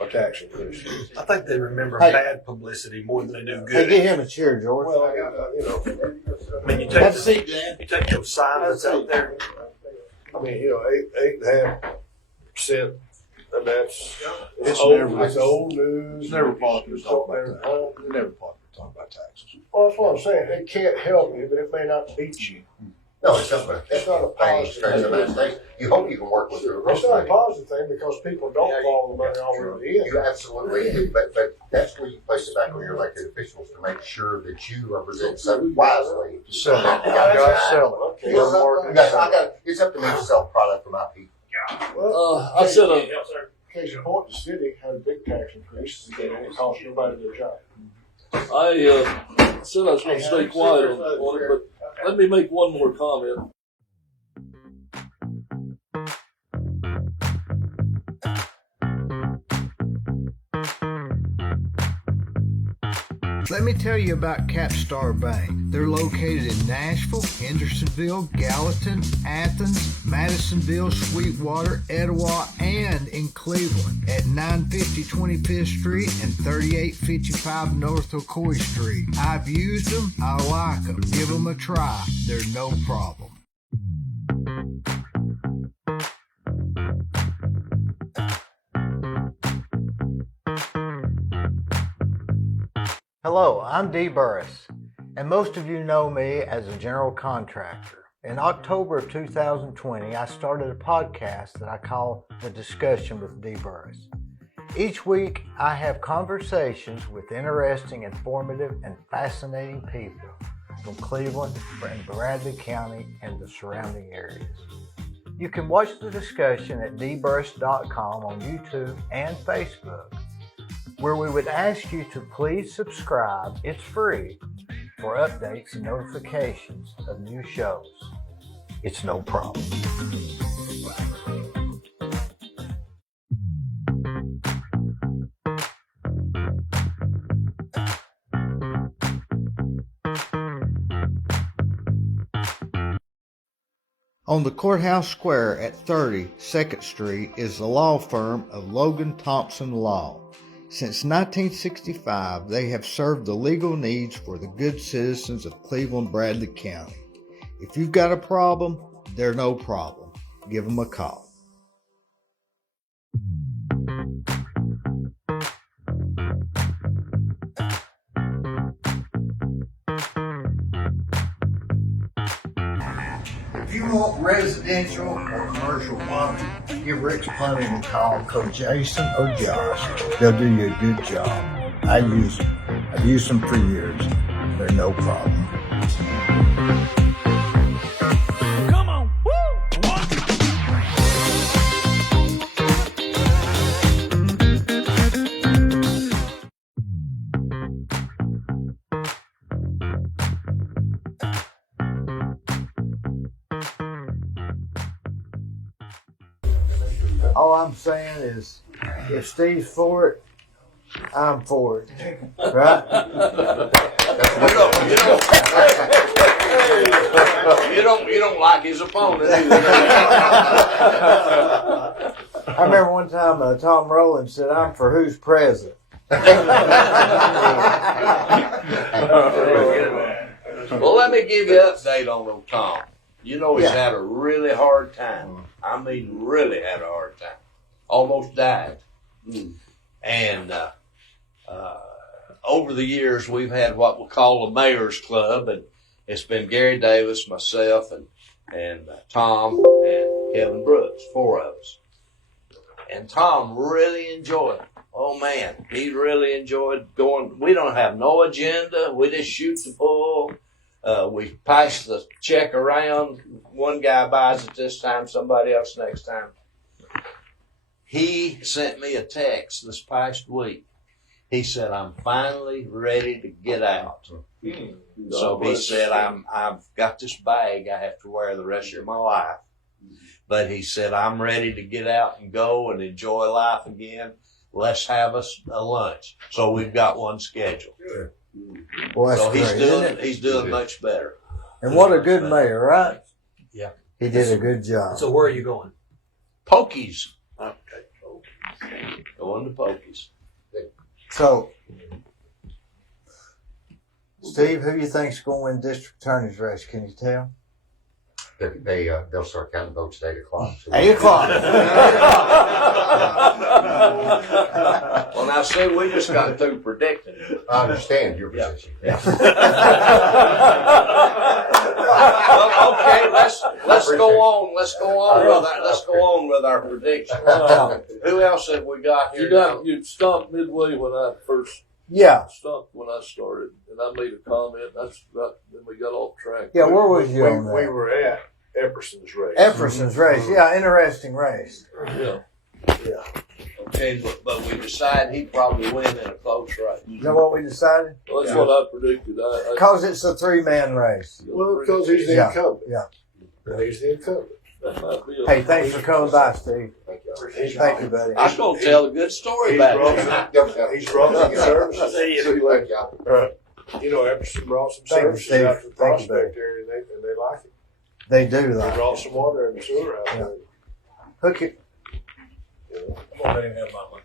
a tax increase? I think they remember Hey. bad publicity more than they do Hey, good. give him a cheer, George. Well, I mean, you Have take a seat, Dan. you take those signs that's out there. 8.5%, and that's It's old, never- it's old news. It's never popular to talk about Huh? taxes. It's never popular to talk about taxes. Well, that's what I'm saying. It can't help you, but it may not beat you. No, it's not a It's not a positive thing. You hope you can work with your It's growth not a money. positive thing because people don't follow the money all the way to the end. You absolutely do, but that's where you place it back on your elected officials to make sure that you represent so wisely. Sell it. You gotta sell it. Okay. It's up to me to sell product for my people. Well, I said Case in point, the city had a big tax increase and it cost nobody their job. I said I was going to stay quiet on it, but let me make one more comment. Let me tell you about Capstar Bank. They're located in Nashville, Hendersonville, Gallatin, Athens, Madisonville, Sweetwater, Etowah, and in Cleveland at 950 25th Street and 3855 North Ocoee Street. I've used them. I like them. Give them a try. They're no problem. Hello, I'm Dee Burris, and most of you know me as a general contractor. In October of 2020, I started a podcast that I call The Discussion with Dee Burris. Each week, I have conversations with interesting, informative, and fascinating people from Cleveland and Bradley County and the surrounding areas. You can watch the discussion at dburris.com on YouTube and Facebook, where we would ask you to please subscribe, it's free, for updates and notifications of new shows. It's no problem. On the Courthouse Square at 30 2nd Street is the law firm of Logan Thompson Law. Since 1965, they have served the legal needs for the good citizens of Cleveland, Bradley County. If you've got a problem, they're no problem. Give them a call. If you want residential or commercial plumbing, give Rick's Plumbing a call. Call Jason or Josh. They'll do you a good job. I've used them for years. They're no problem. Come on. Woo! All I'm saying is, if Steve's for it, I'm for it. Right? You don't like his opponent either. I remember one time Tom Rowland said, I'm for who's president. Well, let me give you an update on old Tom. You know he's Yeah. had a really hard time. I mean, really had a hard time. Almost died. And over the years, we've had what we call the Mayor's Club, and it's been Gary Davis, myself, and Tom and Kevin Brooks, four of us. And Tom really enjoyed it. Oh man, he really enjoyed going. We don't have no agenda. We just shoot the bull. We pass the check around. One guy buys it this time, somebody else next time. He sent me a text this past week. He said, I'm finally ready to get out. So he said, I've got this bag I have to wear the rest of my life. But he said, I'm ready to get out and go and enjoy life again. Let's have a lunch. So we've got one scheduled. Well, that's So great, isn't it? he's doing much better. And what a good mayor, right? Yeah. He did a good job. So where are you going? Pokies. Okay. Going to Pokies. So, Steve, who you think's going to win district attorney's race? Can you tell? They'll start counting votes at 8 o'clock. So 8 o'clock. Well, now, see, we just got through predicting. I understand your position. Well, okay, let's go on. Let's go on with our prediction. Who else have we got here? You stopped midway when I first Yeah. stopped when I started, and I made a comment. That's right. Then we got off track. Yeah, where was you on We that? were at Epperson's race. Epperson's race. Yeah, interesting race. Yeah. Yeah. Okay, but we decided he'd probably win in a close race. You know what we decided? Well, that's what I predicted. Because it's a 3-man race. Well, because he's the Yeah, incumbent. yeah. And he's the incumbent. That might be a, Hey, thanks for coming by, Steve. Thank you. Thank you, buddy. I was going to tell a good story He's about it. He's brought some services. See you later. You know, Epperson brought some Thank you, services Steve. out to the Thank you, prospect area, and they like it. They do They that. brought some water and sewer out there. Hook it. You know. I'm gonna let him have my money.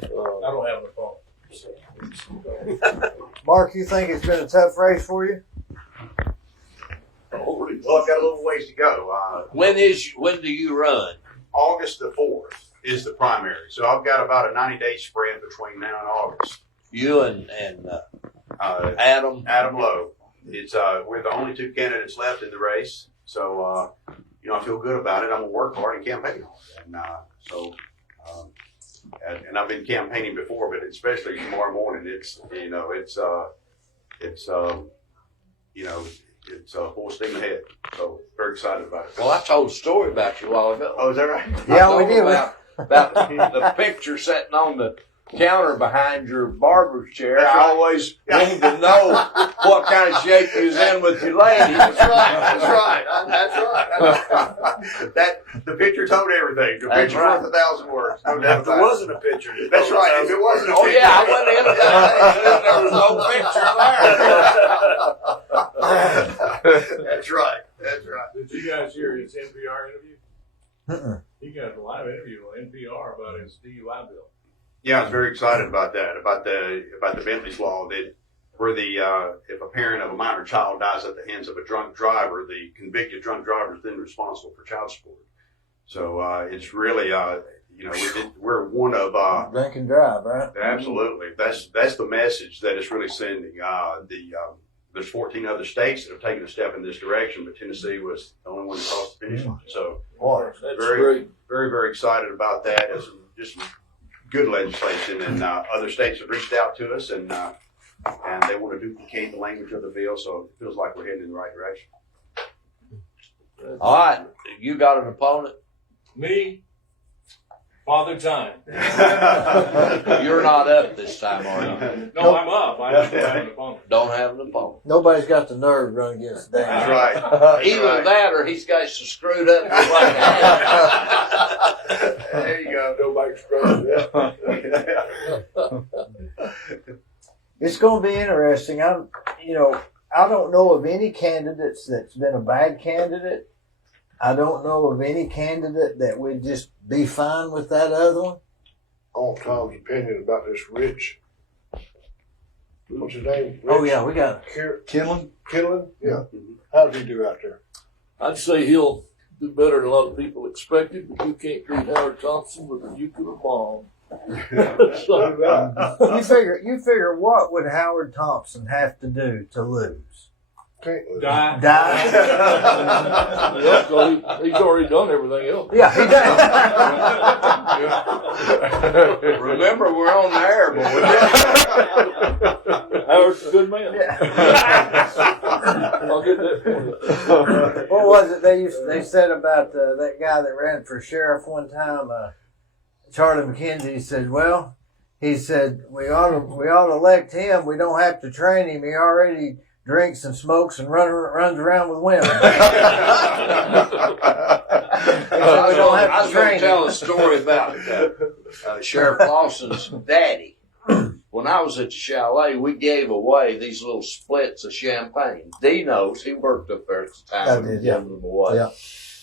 I don't have the phone. Mark, you think it's been a tough race for you? already. Well, I've got a little ways to go. When do you run? August the 4th is the primary. So I've got about a 90-day sprint between now and August. You and Adam. Adam Lowe. It's we're the only two candidates left in the race. So I feel good about it. I'm gonna work hard and campaign hard. And I've been campaigning before, but especially tomorrow morning, it's full steam ahead. So very excited about it. Well, I told a story about you a while ago. Oh, is that right? Yeah, we did. About the picture sitting on the counter behind your barber's chair. That's I right. always wanted to know what kind of shape you was in with your lady. That's right. The picture told everything. The That's picture's right. worth 1,000 words. No doubt If there about it. wasn't a picture. That's right. If it wasn't a Oh picture. yeah, I went in and there was no picture there. That's right. That's right. Did you guys hear his NPR interview? Uh-uh. He got a live interview on NPR about his DUI bill. Yeah, I was very excited about that. About the Bentley's law that where if a parent of a minor child dies at the hands of a drunk driver, the convicted drunk driver is then responsible for child support. So it's really we're one of Drink and drive, right? absolutely that's the message that it's really sending. There's 14 other states that have taken a step in this direction, but Tennessee was the only one that crossed the finish line. So Boy, That's very, great. very, very excited about that. It's just good legislation, and other states have reached out to us, and they want to duplicate the language of the bill. So it feels like we're heading in the right direction. All right, you got an opponent. Me, Father Time. You're not up this time, are you? No, I'm up. I just don't have an opponent. Don't have an opponent. nobody's got the nerve to run against the That's damn. right. That's Either right. that or he's got you screwed up. in the right hand. There you go. Go back to It's going to be interesting. I don't know of any candidates that's been a bad candidate. I don't know of any candidate that would just be fine with that other one. all Tom's opinion about this Rich. What's his name? Rich Oh yeah, we got Kinlan? Yeah. How did he do out there? I'd say he'll do better than a lot of people expected, but you can't beat Howard Thompson with a nuclear bomb. So, you figure what would Howard Thompson have to do to lose? Can't lose. Die. Die? yeah, so he's already done everything else. Yeah, he does. Remember, we're on the air, boy. Howard's a good man. I'll get that for you. What was it they said about that guy that ran for sheriff one time? Charlie McKenzie said, "Well, he said we ought to elect him. We don't have to train him. He already drinks and smokes and runs around with women." I was going to tell a story about Sheriff Lawson's daddy. When I was at the chalet, we gave away these little splits of champagne. Dee knows, he worked up there at the time. I and did, gave them away. Yeah.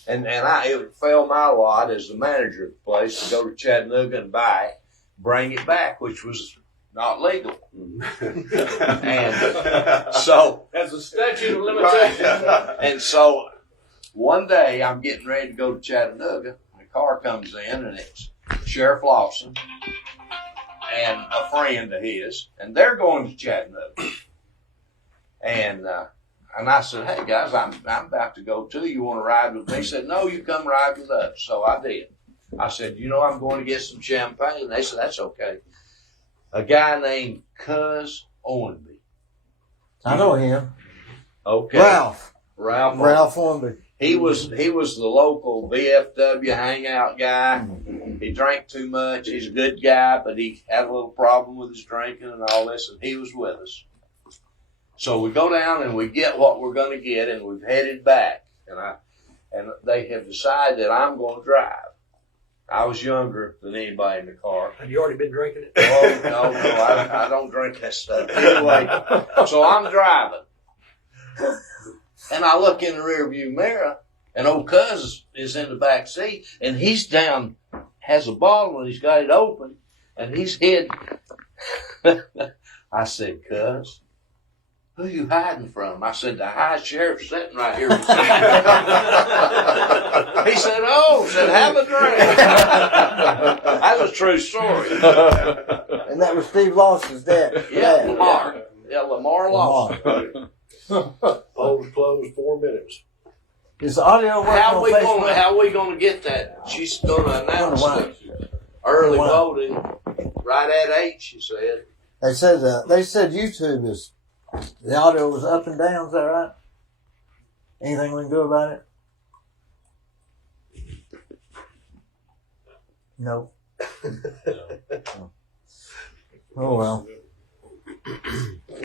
And it fell my lot as the manager of the place to go to Chattanooga and buy it, bring it back, which was not legal. And so, As a statute of limitations. and so one day I'm getting ready to go to Chattanooga. The car comes in and it's Sheriff Lawson and a friend of his, and they're going to Chattanooga. And I said, "Hey guys, I'm about to go too. You want to ride with me?" He said, "No, you come ride with us." So I did. I said, "I'm going to get some champagne." They said, "That's okay." A guy named Cuz Owenby. I know him. Okay. Ralph Ralph. Hornby. He was the local VFW hangout guy. He drank too much. He's a good guy, but he had a little problem with his drinking and all this, and he was with us. So we go down and we get what we're going to get, and we've headed back. And they have decided that I'm going to drive. I was younger than anybody in the car. Have you already been drinking it? Oh, no, I don't drink that stuff. Anyway, so I'm driving. And I look in the rearview mirror, and old Cuz is in the back seat, and he's down, has a bottle, and he's got it open, and he's hid. I said, Cuz, who you hiding from? I said, the high sheriff's sitting right here. He said, have a drink. That's a true story. And that was Steve Lawson's dad. Yeah, Lamar. Yeah, Lamar Lawson. Polls closed 4 minutes. Is the audio working on Facebook? How we gonna get that? She's gonna announce it. Early voting right at 8, she said. They said YouTube is, the audio was up and down, is that right? Anything we can do about it? No. Oh well.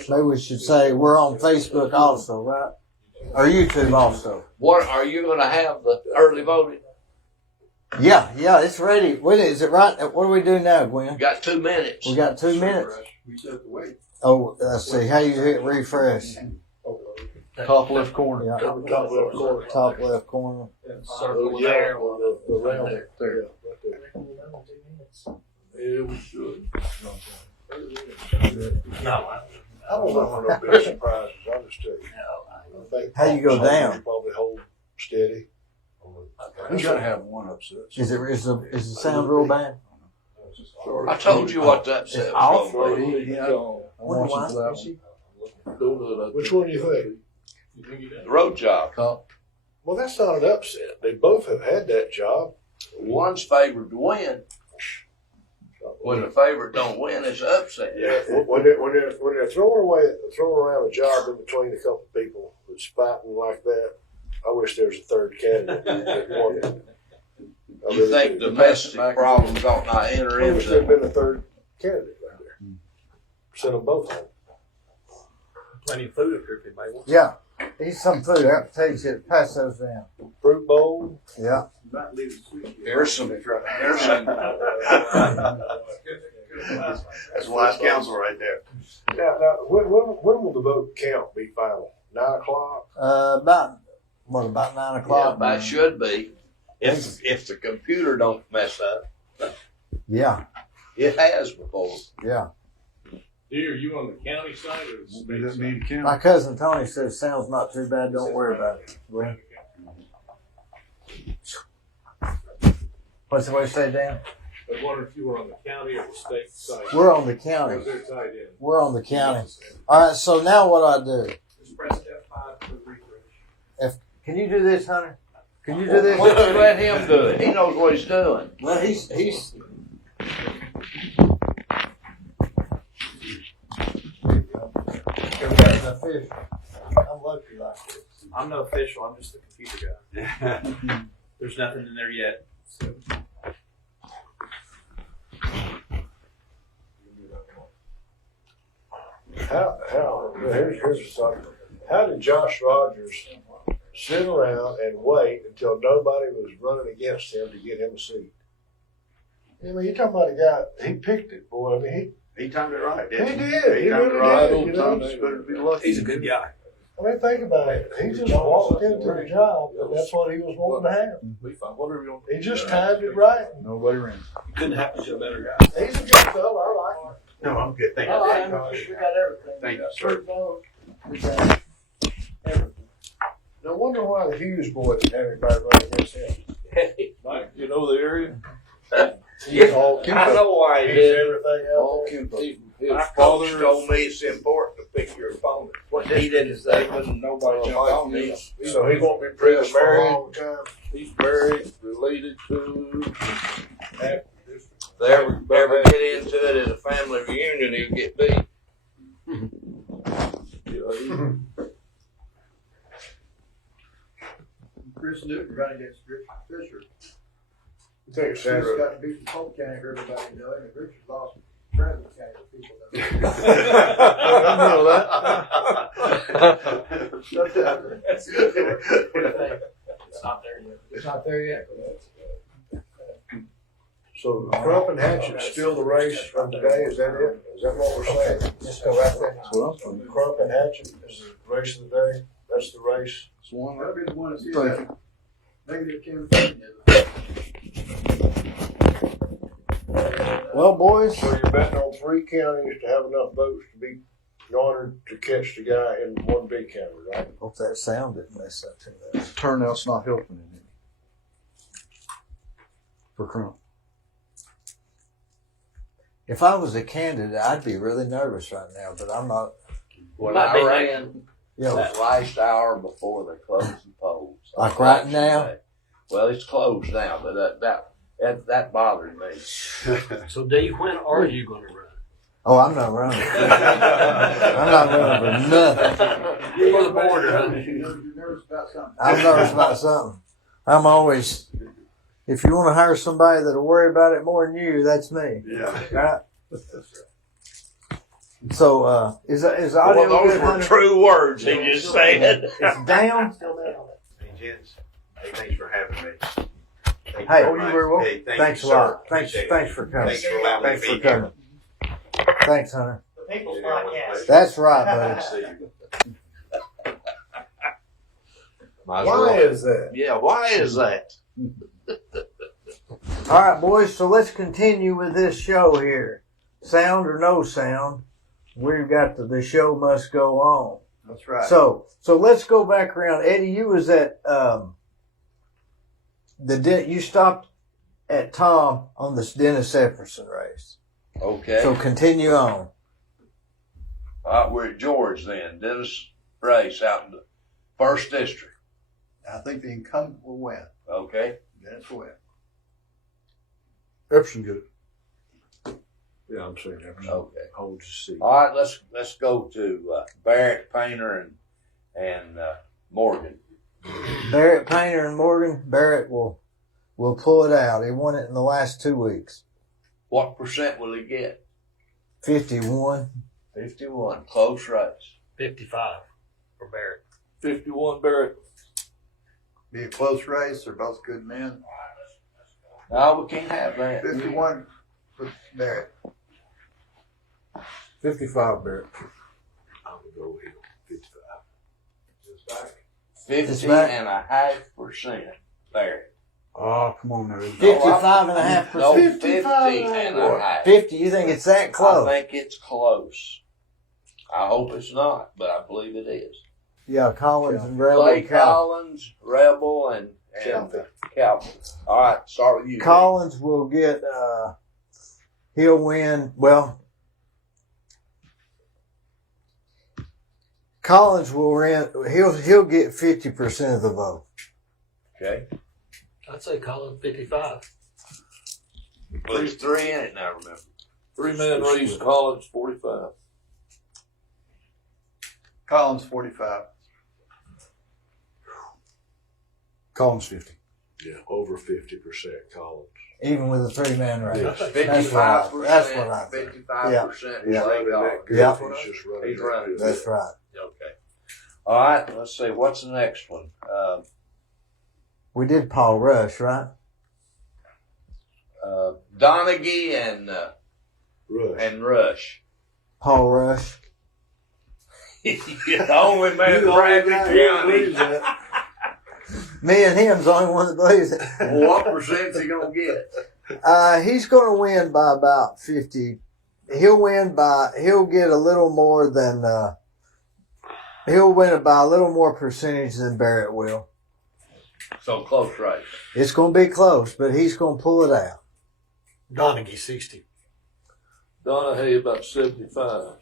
Maybe we should say we're on Facebook also, right? Or YouTube also. What are you gonna have the early voting? Yeah, it's ready. Wait, is it right? What do we do now, Gwen? We got 2 minutes. We got 2 minutes. We just have to wait. Oh, let's see. How you hit refresh? Top left corner. Yeah. Top left corner. Top left corner. Circle Yeah, there. the round There. Yeah, right there. Yeah, we should. No, I don't know if no big surprises. I'll just tell you. I think How you go down? Probably hold steady. We gotta have one upset. Is the sound real bad? I told you what that said. Off. I'm watching for that one. Which one do you think? The road job. Well, that's not an upset. They both have had that job. One's favored to win. When the favorite don't win, it's an upset. Yeah, when they're throwing around a job in between a couple of people that's fighting like that, I wish there was a third candidate that won it. You think domestic problems ought not enter I wish there had into been a third candidate right there. Send them both home. plenty of food up here if anybody wants. Yeah. Eat some food. Take it. Pass those down. Fruit bowl. Yeah. There's some. That's wise counsel right there. Now, when will the vote count be final? 9 o'clock? About 9 Yeah, o'clock? that should be. If the computer don't mess up. Yeah. It has before. Yeah. Dear, are you on the county side or the state side? My cousin Tony says sounds not too bad. Don't worry about it. Gwen. What's the way to say, Dan? I wonder if you were on the county or the state side. We're on the county. Because they're tied in. We're on the county. All right. So now what I do? Just press F5 to refresh. Can you do this, Hunter? Can you do this? Why don't you let him do it? He knows what he's doing. Well, he's. Everybody's an official. I'm lucky like this. I'm no official. I'm just the computer guy. There's nothing in there yet. So. Here's the sucker. How did Josh Rogers sit around and wait until nobody was running against him to get him a seat? I mean, you're talking about a guy, he picked it, boy. I mean, He timed it right, he didn't he? did. He timed really it right. did. You know? It's better to be lucky. He's a good guy. I mean, think about it. He just walked into the job, and that's what he was wanting to have. We find whatever you want. He just timed it right. Nobody ran. Couldn't happen to a better guy. He's a good fellow. I like him. No, I'm good. Thank I like you. him. We got everything. Thank you, sir. We got everything. No wonder why the Hughes boy didn't have anybody run against him. Mike, you know the area? He's all I know why he He's did. everything All else. His My father coach told me it's important to pick your opponent. What he didn't say, but nobody jumped on me. So he won't be pressed for a long time. He's married, related to. If they ever get into it at a family reunion, he'll get beat. Chris Newton run against Richard Fisher. You think Chris Sandra? got to beat some Polk County for everybody to know it, and Richard lost Bradley County for people to know. That's good. It's not there yet. It's not there yet. So Crump and Hatchet's still the race from today, is that it? Is that what we're saying? Just go right there. Crump and Hatchet is the race of the day, that's the race. It's one. That'll be the one that's here. Thank you. Negative campaign. Well, boys, So you're betting on 3 counties to have enough votes to be garnered to catch the guy in one big county, right? hope that sound didn't mess up too much. Turnout's not helping it any. For Crump. If I was a candidate, I'd be really nervous right now, but I'm not. When Might I be ran You know, that last hour before they closed the polls. Like right now? Well, it's closed now, but that bothered me. So, Dee, when are you going to run? oh, I'm not running. I'm not running for nothing. You're for the border, huh? You're nervous about something. I'm nervous about something. I'm always. If you want to hire somebody that'll worry about it more than you, that's me. Yeah. Right? So, is audio Well, those good, were Hunter? true words he just said. It's down. Hey, gents. Hey, thanks for having me. Thank you Hey, very much. Hey, thank Thanks you, a lot. sir. Thanks Appreciate it. for coming. Thanks for allowing me Thanks to for be here. coming. Thanks, Hunter. The People's Podcast. That's right, buddy. Good to see you. Might as Why well. is that? Yeah, why is that? All right, boys. So let's continue with this show here. Sound or no sound, we've got the show must go on. That's right. So let's go back around. Eddie, you was at you stopped at Tom on this Dennis Epperson race. Okay. So continue on. We're at George then. Dennis race out in the 1st district. I think the incumbent will win. Okay. Dennis will win. Epson good. Yeah, I'm saying Epson. Okay. Hold your seat. All right. Let's go to Barrett, Painter, and Morgan. Barrett, Painter, and Morgan. Barrett will pull it out. He won it in the last 2 weeks. What percent will he get? 51. 51. Close race. 55 for Barrett. 51 Barrett. Be a close race. They're both good men. No, we can't have that. 51 for Barrett. 55 Barrett. I'm going to go with him. 55. 50.5% Barrett. Oh, come on now. 55.5%. No, 50.5. 50. You think it's that close? I think it's close. I hope it's not, but I believe it is. Yeah, Collins and Rebel. Clay Cal- Collins, Rebel, and Calvin. All right, start with you. Collins will get. He'll win. Well, Collins will win. He'll get 50% of the vote. Okay. I'd say Colin 55. There's 3 in it now, remember. 3-man race, Collins 45. Collins 45. Collins 50. Yeah, over 50% Collins. Even with a 3-man race. Yes. That's what I 55%. think. 55%. Yeah. Clay Collins. Yeah. He's just running. He's running. That's right. Okay. All right, let's see. What's the next one? We did Paul Rush, right? Donaghy and Rush. Paul Rush. The only man in Bradley County. Me and him's the only one that believes it. What percent's he gonna get? He's going to win by about 50. He'll get a little more than, he'll win by a little more percentage than Barrett will. So close race. It's going to be close, but he's going to pull it out. Donaghy 60. Donaghy about 75.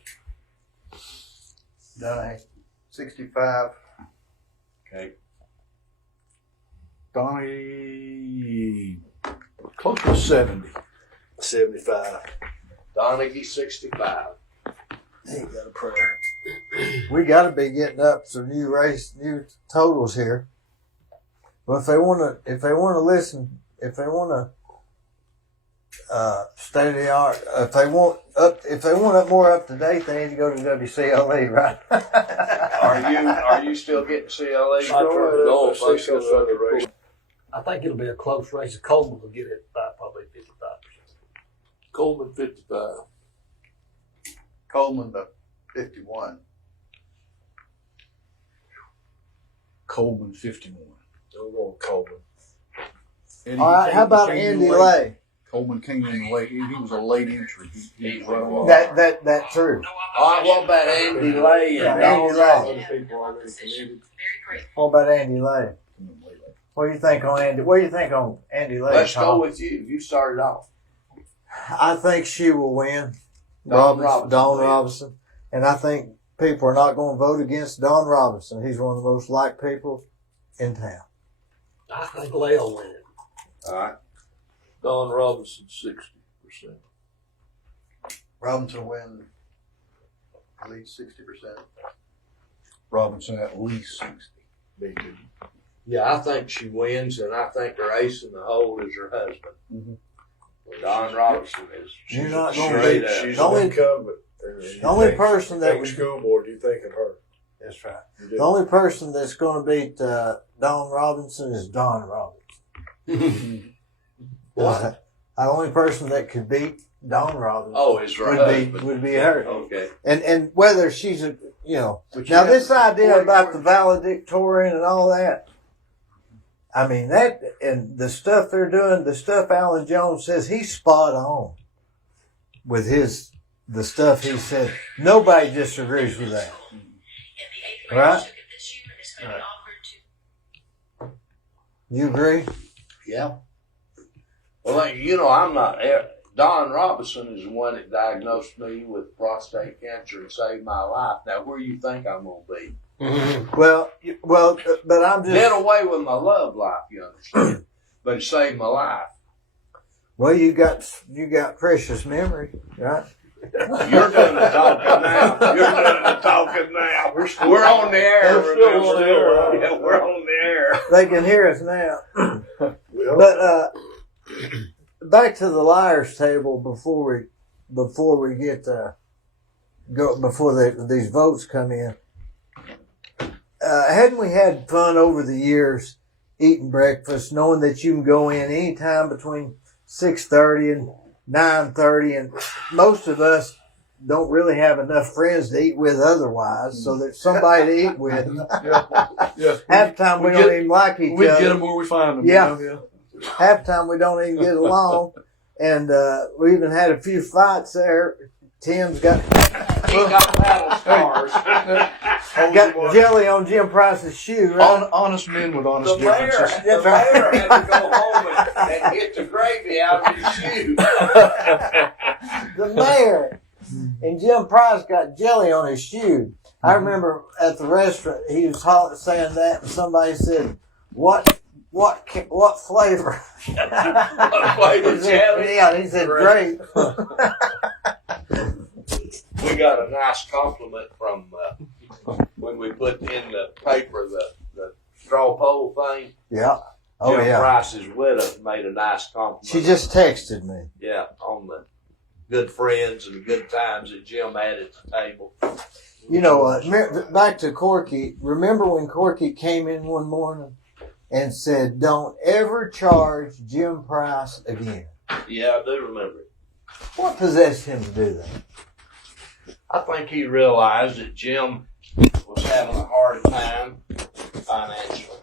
Donaghy 65. Okay. Donnie, close to 70. 75. Donaghy 65. He got a prayer. We got to be getting up some new totals here. Well, if they want to listen, if they want to state of the art, if they want more up to date, they need to go to WCLE, right? Are you still getting CLE? I think it'll be a close race. Coleman will get it by probably 55%. Coleman 55. Coleman to 51. Coleman 51. I'm going Coleman. Eddie, All right, how about came in Andy late. Lay? Coleman came in late. He was a late entry. He was running along. That's true. All right, what about Andy Lay and Andy Don Lay. Robinson? People already committed. What about Andy Lay? What do you think on Andy? What do you think on Andy Lay? Let's Tom? go with you. You started off. I think she will win. Don Don Robinson. Robinson. And I think people are not going to vote against Don Robinson. He's one of the most liked people in town. I think Lay will win it. All right. Don Robinson 60%. Robinson will win at least 60%. Robinson at least 60. Big dude. Yeah, I think she wins, and I think her ace in the hole is her husband. Mm-hmm. Don Robinson is. You're she's not gonna straight beat- up. She's The only- an incumbent. the only person that would- school board, you think of her. That's right. You do. The only person that's going to beat Don Robinson is Don Robinson. What? The only person that could beat Don Robinson Oh, it's her husband. would be her. Okay. And whether she's a But you now have this to- idea about the valedictorian and all that, I mean that and the stuff they're doing, the stuff Alan Jones says, he's spot on with the stuff he said. Nobody disagrees with that, right? You agree? Yeah. Well, I'm not. Don Robinson is the one that diagnosed me with prostate cancer and saved my life. Now, where do you think I'm going to be? Well, but I'm Did just away with my love life, you understand? But it saved my life. well. You got precious memory, right? You're doing the talking now. You're doing the talking now. We're on the air. We're still on the air, remember? Yeah, we're on the air. They can hear us now. We hope But back to the liars table before we get before these votes come in. Hadn't we had fun over the years eating breakfast, knowing that you can go in anytime between 6:30 and 9:30, and most of us don't really have enough friends to eat with otherwise, so there's somebody to eat with. Yeah. Half the time we don't even like each We other. get them where we find them. Yeah. You know? Half the time we don't even get along, and we even had a few fights there. Tim's got He got battle scars. jelly on Jim Price's shoe, right? Honest men with honest The mayor, differences. the mayor had to go home and get the gravy out of his shoe. The mayor and Jim Price got jelly on his shoe. I remember at the restaurant he was saying that, and somebody said, "What flavor?" What flavor He said, jelly? yeah, he said grape. We got a nice compliment from when we put in the paper the straw poll thing. Yeah. Oh Jim yeah. Price's widow made a nice compliment. She just texted me. Yeah, on the good friends and good times that Jim had at the table. You know, back to Corky. Remember when Corky came in one morning and said, "Don't ever charge Jim Price again"? Yeah, I do remember it. What possessed him to do that? I think he realized that Jim was having a hard time financially.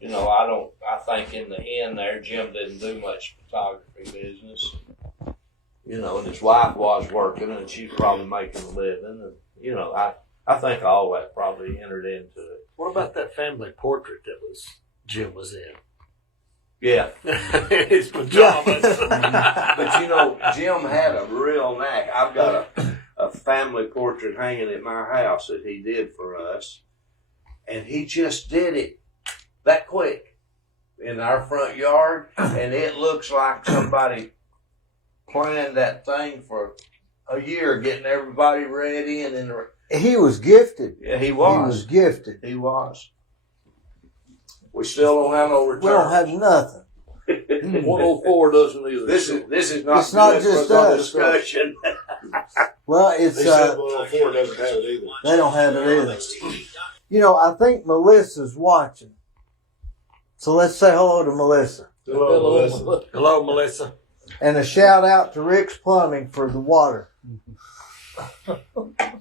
You know, I think in the end there, Jim didn't do much photography business. You know, and his wife was working and she's probably making a living. And, you know, I think all that probably entered into it. What about that family portrait that Jim was in? Yeah. His pajamas. But, you know, Jim had a real knack. I've got a family portrait hanging at my house that he did for us. And he just did it that quick in our front yard. And it looks like somebody planned that thing for a year, getting everybody ready. And then He was gifted. yeah, he He was was. gifted. He was. We still don't have no return. We don't have nothing. 104 doesn't either. This is not. It's not good just for the us. discussion. Well, it's They said 104 doesn't have it either. they don't have it either. You know, I think Melissa's watching. So let's say hello to Melissa. Hello, Melissa. Hello, Melissa. And a shout out to Rick's Plumbing for the water.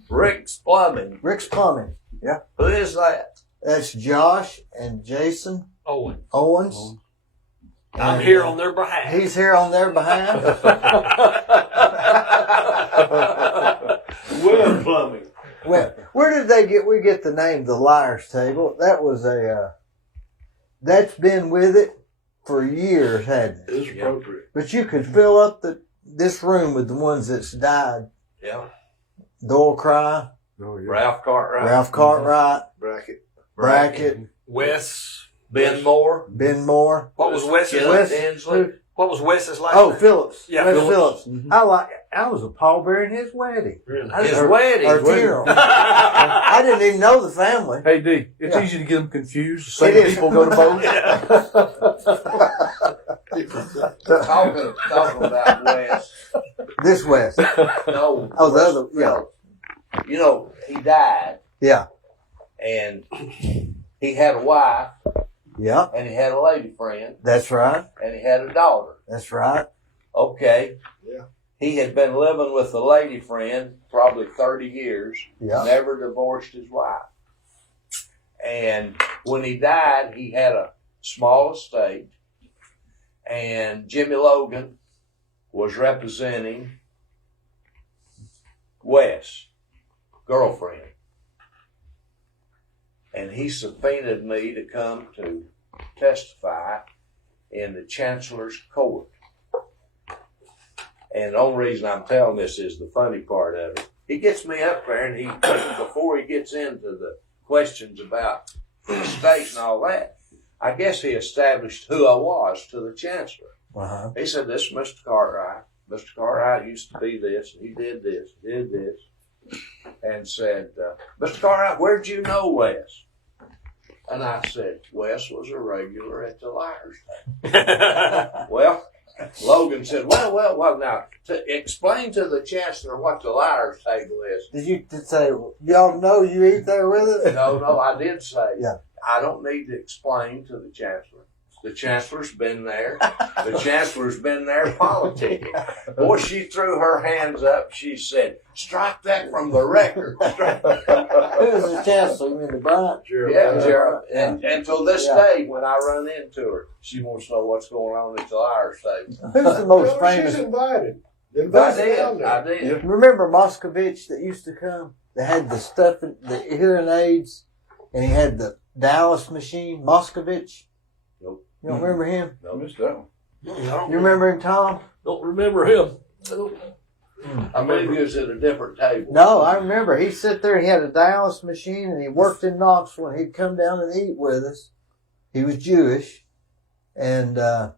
Rick's Plumbing. Rick's Plumbing. Yeah. Who is that? That's Josh and Jason Owen. Owens. I'm here on their behalf. He's here on their behalf. Well, plumbing. Well, where did we get the name the Liar's Table? That was that's been with it for years, hadn't it? It's appropriate. But you could fill up this room with the ones that's died. Yeah. Doyle Cry, Oh, yeah. Ralph Cartwright. Ralph Cartwright, Bracket. Wes. Ben Moore. Ben Moore. What was Wes's? Kelly Wes- Tinsley. What was Wes's last Oh, name? Phillips. Yeah, Wes Phillips. Phillips. I was a pallbearer in his wedding. His wedding. Or funeral. I didn't even know the family. Hey, D, it's Yeah. easy to get them confused. The It same is. people go to both. Talking about Wes. This West. No. Oh, the other. Yeah. You know, he died, Yeah. and he had a wife, Yeah. and he had a lady friend, That's right. and he had a daughter. That's right. Okay. Yeah. He had been living with the lady friend probably 30 years. Yeah. Never divorced his wife. And when he died, he had a small estate. And Jimmy Logan was representing Wes' girlfriend. And he subpoenaed me to come to testify in the Chancellor's Court. And the only reason I'm telling this is the funny part of it. He gets me up there, and before he gets into the questions about the estate and all that, I guess he established who I was to the Chancellor. Uh-huh. He said, "This is Mr. Cartwright. Mr. Cartwright used to be this, and he did this, and said, Mr. Cartwright, where'd you know Wes?" And I said, "Wes was a regular at the Liar's Table." Well, Logan said, well, now, explain to the Chancellor what the Liar's Table is. Did you say, y'all know you eat there with us? No, I did say, Yeah. I don't need to explain to the Chancellor. The Chancellor's been there. The Chancellor's been there politicking. Boy, she threw her hands up. She said, "Strike that from the record." Who was the Chancellor? You mean the Bryant? Yeah, Gerald. And until this Yeah. day, when I run into her, she wants to know what's going on at the Liar's Table. Who's the most Well, famous? she's invited. I did. Remember Moscovich that used to come? That had the stuff, the hearing aids, and he had the Dallas machine. Moscovich? Nope. You don't remember him? No, You remember him, Tom? Don't remember him. I believe he was at a different table. No, I remember. He'd sit there, he had a Dallas machine, and he worked in Knoxville, and he'd come down and eat with us. He was Jewish. And that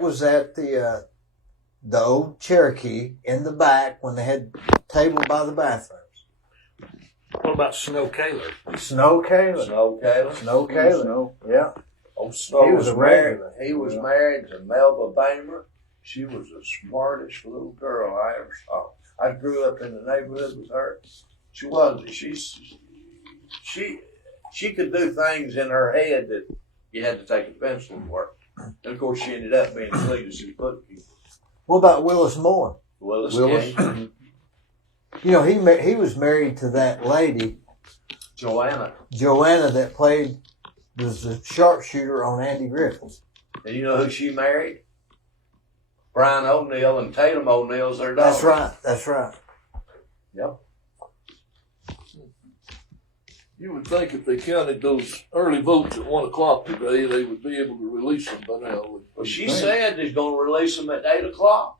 was at the old Cherokee in the back when they had a table by the bathrooms. What about Snow Kaler? Snow Kaler. Snow Kaler. Snow Kaler. Yeah. Oh, Snow He was a married. regular. He was married to Melba Bamer. She was the smartest little girl I ever saw. I grew up in the neighborhood with her. She was. She could do things in her head that you had to take a pencil to work. And of course, she ended up being Cletus's bookkeeper. What about Willis Moore? Willis Willis? King. You know, he was married to that lady, Joanna. that was the sharpshooter on Andy Griffith. And you know who she married? Brian O'Neill, and Tatum O'Neill's their daughter. That's right. Yep. You would think if they counted those early votes at 1 o'clock today, they would be able to release them by now. Well, she said they're going to release them at 8 o'clock.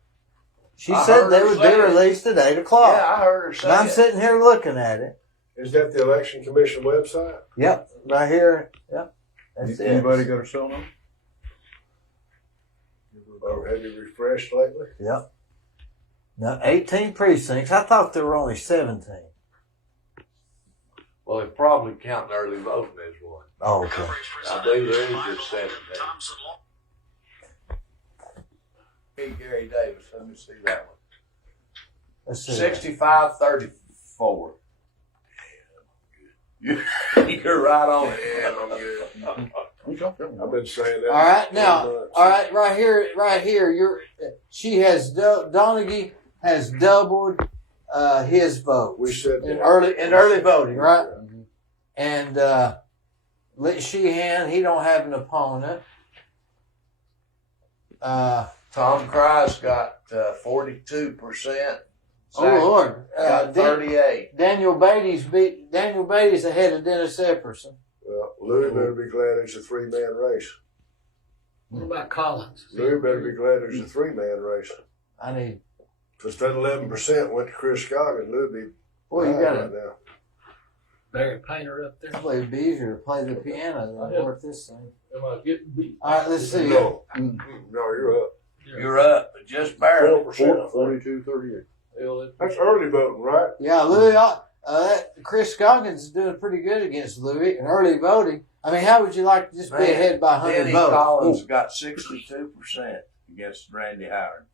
She I said heard they her would say be it. released at 8 o'clock. Yeah, I heard her say And I'm it. sitting here looking at it. Is that the Election Commission website? Yep, right here. Yep, that's it. Anybody go to show them? Or have you refreshed lately? Yep. Now, 18 precincts. I thought there were only 17. Well, they're probably counting early voting as one. Oh, okay. I believe there is just 7 days. Hey, Gary Davis, let me see that one. Let's see. 65-34. You're right on it. Yeah, I'm good. I've been saying that. All right, now, for months. all right, right here. She has Donaghy has doubled his vote We said in that. early voting, right? And Sheehan, he don't have an opponent. Tom Cry's got 42%. Oh Lord, Got 38. Daniel Beatty's ahead of Dennis Epperson. Well, Louis better be glad it's a 3-man race. What about Collins? Louis better be glad it's a 3-man race. I need. Because that 11% went to Chris Scoggin. Louis be Well, you behind got right to. now. Barry Painter up there. Probably it'd be easier to play the piano than work this thing. Am I getting beat? All right, let's see. No, no, you're up. You're up, but just barely. 4%, 42-38. Hell, That's early voting, right? Yeah, Louis. Chris Scoggins is doing pretty good against Louis in early voting. I mean, how would you like to just be ahead by 100 Danny votes? Collins got 62% against Randy Howard.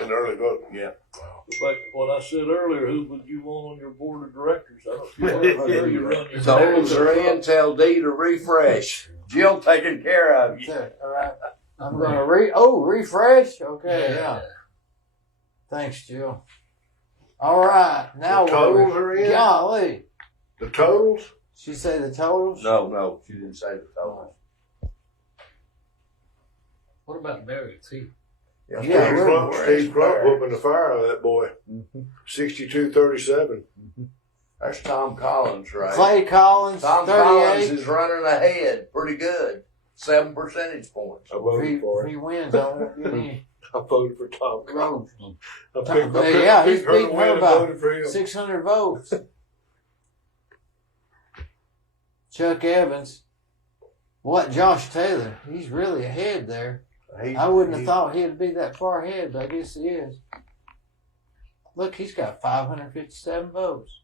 In early voting. Yeah. Like what I said earlier, who would you want on your board of directors? I don't care you run your Totals are in. Tell Dee to refresh. Jill taking care of you. All right. I'm going to refresh? Okay, yeah. Thanks, Jill. All right. Now The totals are in? Golly. The totals? She say the totals? No, she didn't say the totals. What about Barry T? Yeah, Steve Crump whooping the fire out of that boy. 62-37. That's Tom Collins, right? Clay Collins, Tom 38. Collins is running ahead pretty good. 7 percentage points. I voted for If he him. wins, I won't get any I voted for Tom Collins. roads. I picked Yeah, he's her to beating win her and by voted for him. 600 votes. Chuck Evans. What, Josh Taylor? He's really ahead there. I wouldn't have thought he'd be that far ahead, but I guess he is. Look, he's got 557 votes.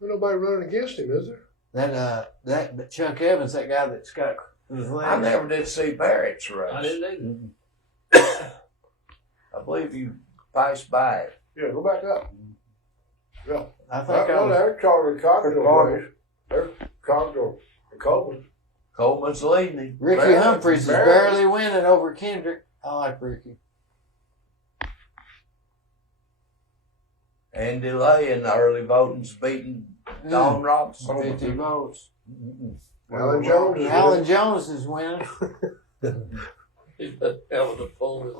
There's nobody running against him, is there? That Chuck Evans, that guy that's got his leg. I never did see Barrett's race. I didn't either. I believe you passed by it. Yeah, go back up. Yeah. I think Well, there's Charlie Cocktail. There's Cocktail and Coleman. Coleman's leading him. Ricky Barrett- Humphries is Barrett- barely winning over Kendrick. I like Ricky. Andy Lay in the early voting's beating Don Robinson. 50 votes. Alan Jones is Alan winning. Jones is winning. He's a hell of an opponent.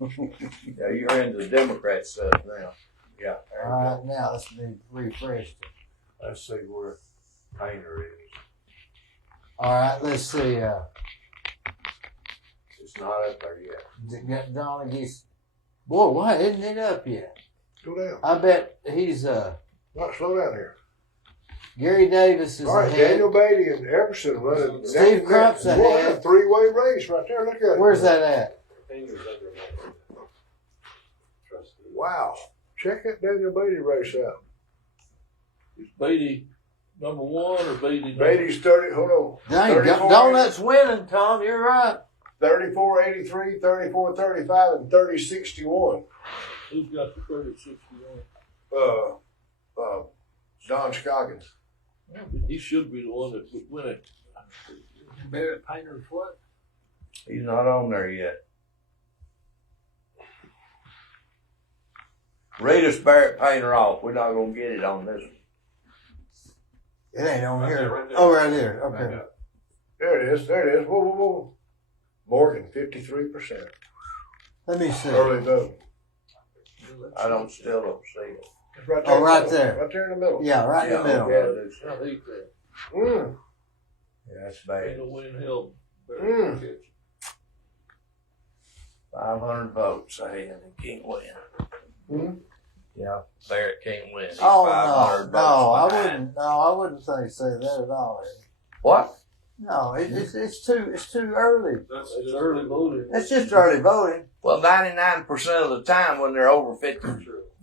Yeah, you're into the Democrat stuff now. Yeah. there you All go. right, now let's be refreshed. Let's see where Painter is. All right, let's see. It's not up there yet. Donaghy's. Boy, why isn't it up yet? Go down. I bet he's Not slow down here. Gary Davis is All right, ahead. Daniel Beatty and Epperson running. Steve Crump's Boy, ahead. that's a 3-way race right there. Look at it. Where's that at? Wow. Check that Daniel Beatty race out. Is Beatty number 1 or Beatty number Beatty's 30, hold on. Dang, 34, Donut's winning, Tom. You're right. 34-83, 34-35, and 30-61. Who's got the 30-61? Don Scoggins. He should be the one that would win it. Barry Painter's what? He's not on there yet. Read us Barrett Painter off. We're not going to get it on this one. It ain't on here. right there. Oh, right there. Okay. There it is. There it is. Whoa, whoa, whoa. Morgan, 53%. Let me see. Early vote. I still don't see it. It's right Oh, in the right middle. there. Right there in the middle. Yeah, right in the middle. Yeah, it is. I hate that. Mm. Yeah, that's bad. Ain't no win hell. Mm. 500 votes ahead and can't win. Mm. Yeah, Barrett can't win. He's Oh 500 no, I votes behind. wouldn't. No, I wouldn't say that at all. What? No, it's too early. That's early voting. It's just early voting. Well, 99% of the time when they're over 50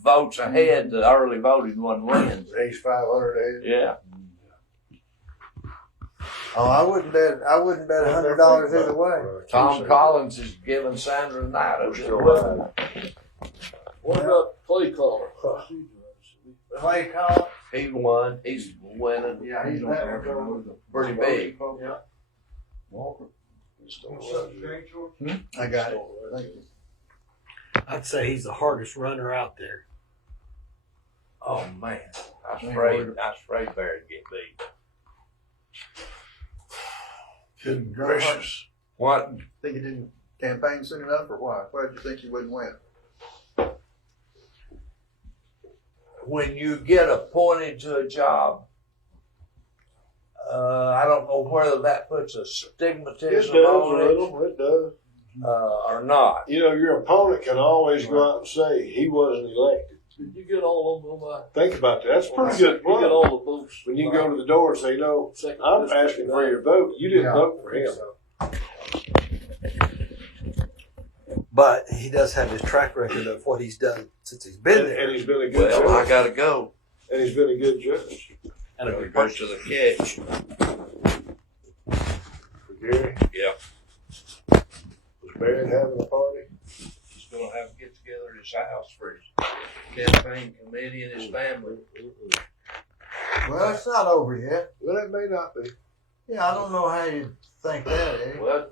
votes ahead, the early voting one wins. He's 500. Yeah. Oh, I wouldn't bet $100 either way. Tom Collins is giving Sandra Knight a good one. What about play caller? Clay Collins. He won. He's winning. Yeah, he's Pretty big. Yeah. I got it. Thank you. I'd say he's the hardest runner out there. Oh man, I sprayed Barrett get beat. Good gracious. What? Think you didn't campaign soon enough, or why? Why did you think you wouldn't win? When you get appointed to a job, I don't know whether that puts a It stigmatism does a on it little. It does. or not. You know, your opponent can always go out and say he wasn't elected. Did you get all of them on Think about that. That's pretty that? good. You get all the votes. When you go to the door and say, no, Second I'm district asking for your vote. You didn't vote for him. But he does have his track record of what he's done since he's been And there. he's been a good Well, I judge. gotta go. And he's been a good judge. And a Gotta good go person. to the catch. For Gary. Yeah. Was Barrett having a party? He's gonna have to get together at his house for his campaign committee and his family. Well, it's not over yet. Well, it may not be. Yeah, I don't know how you think that, Eddie. Well,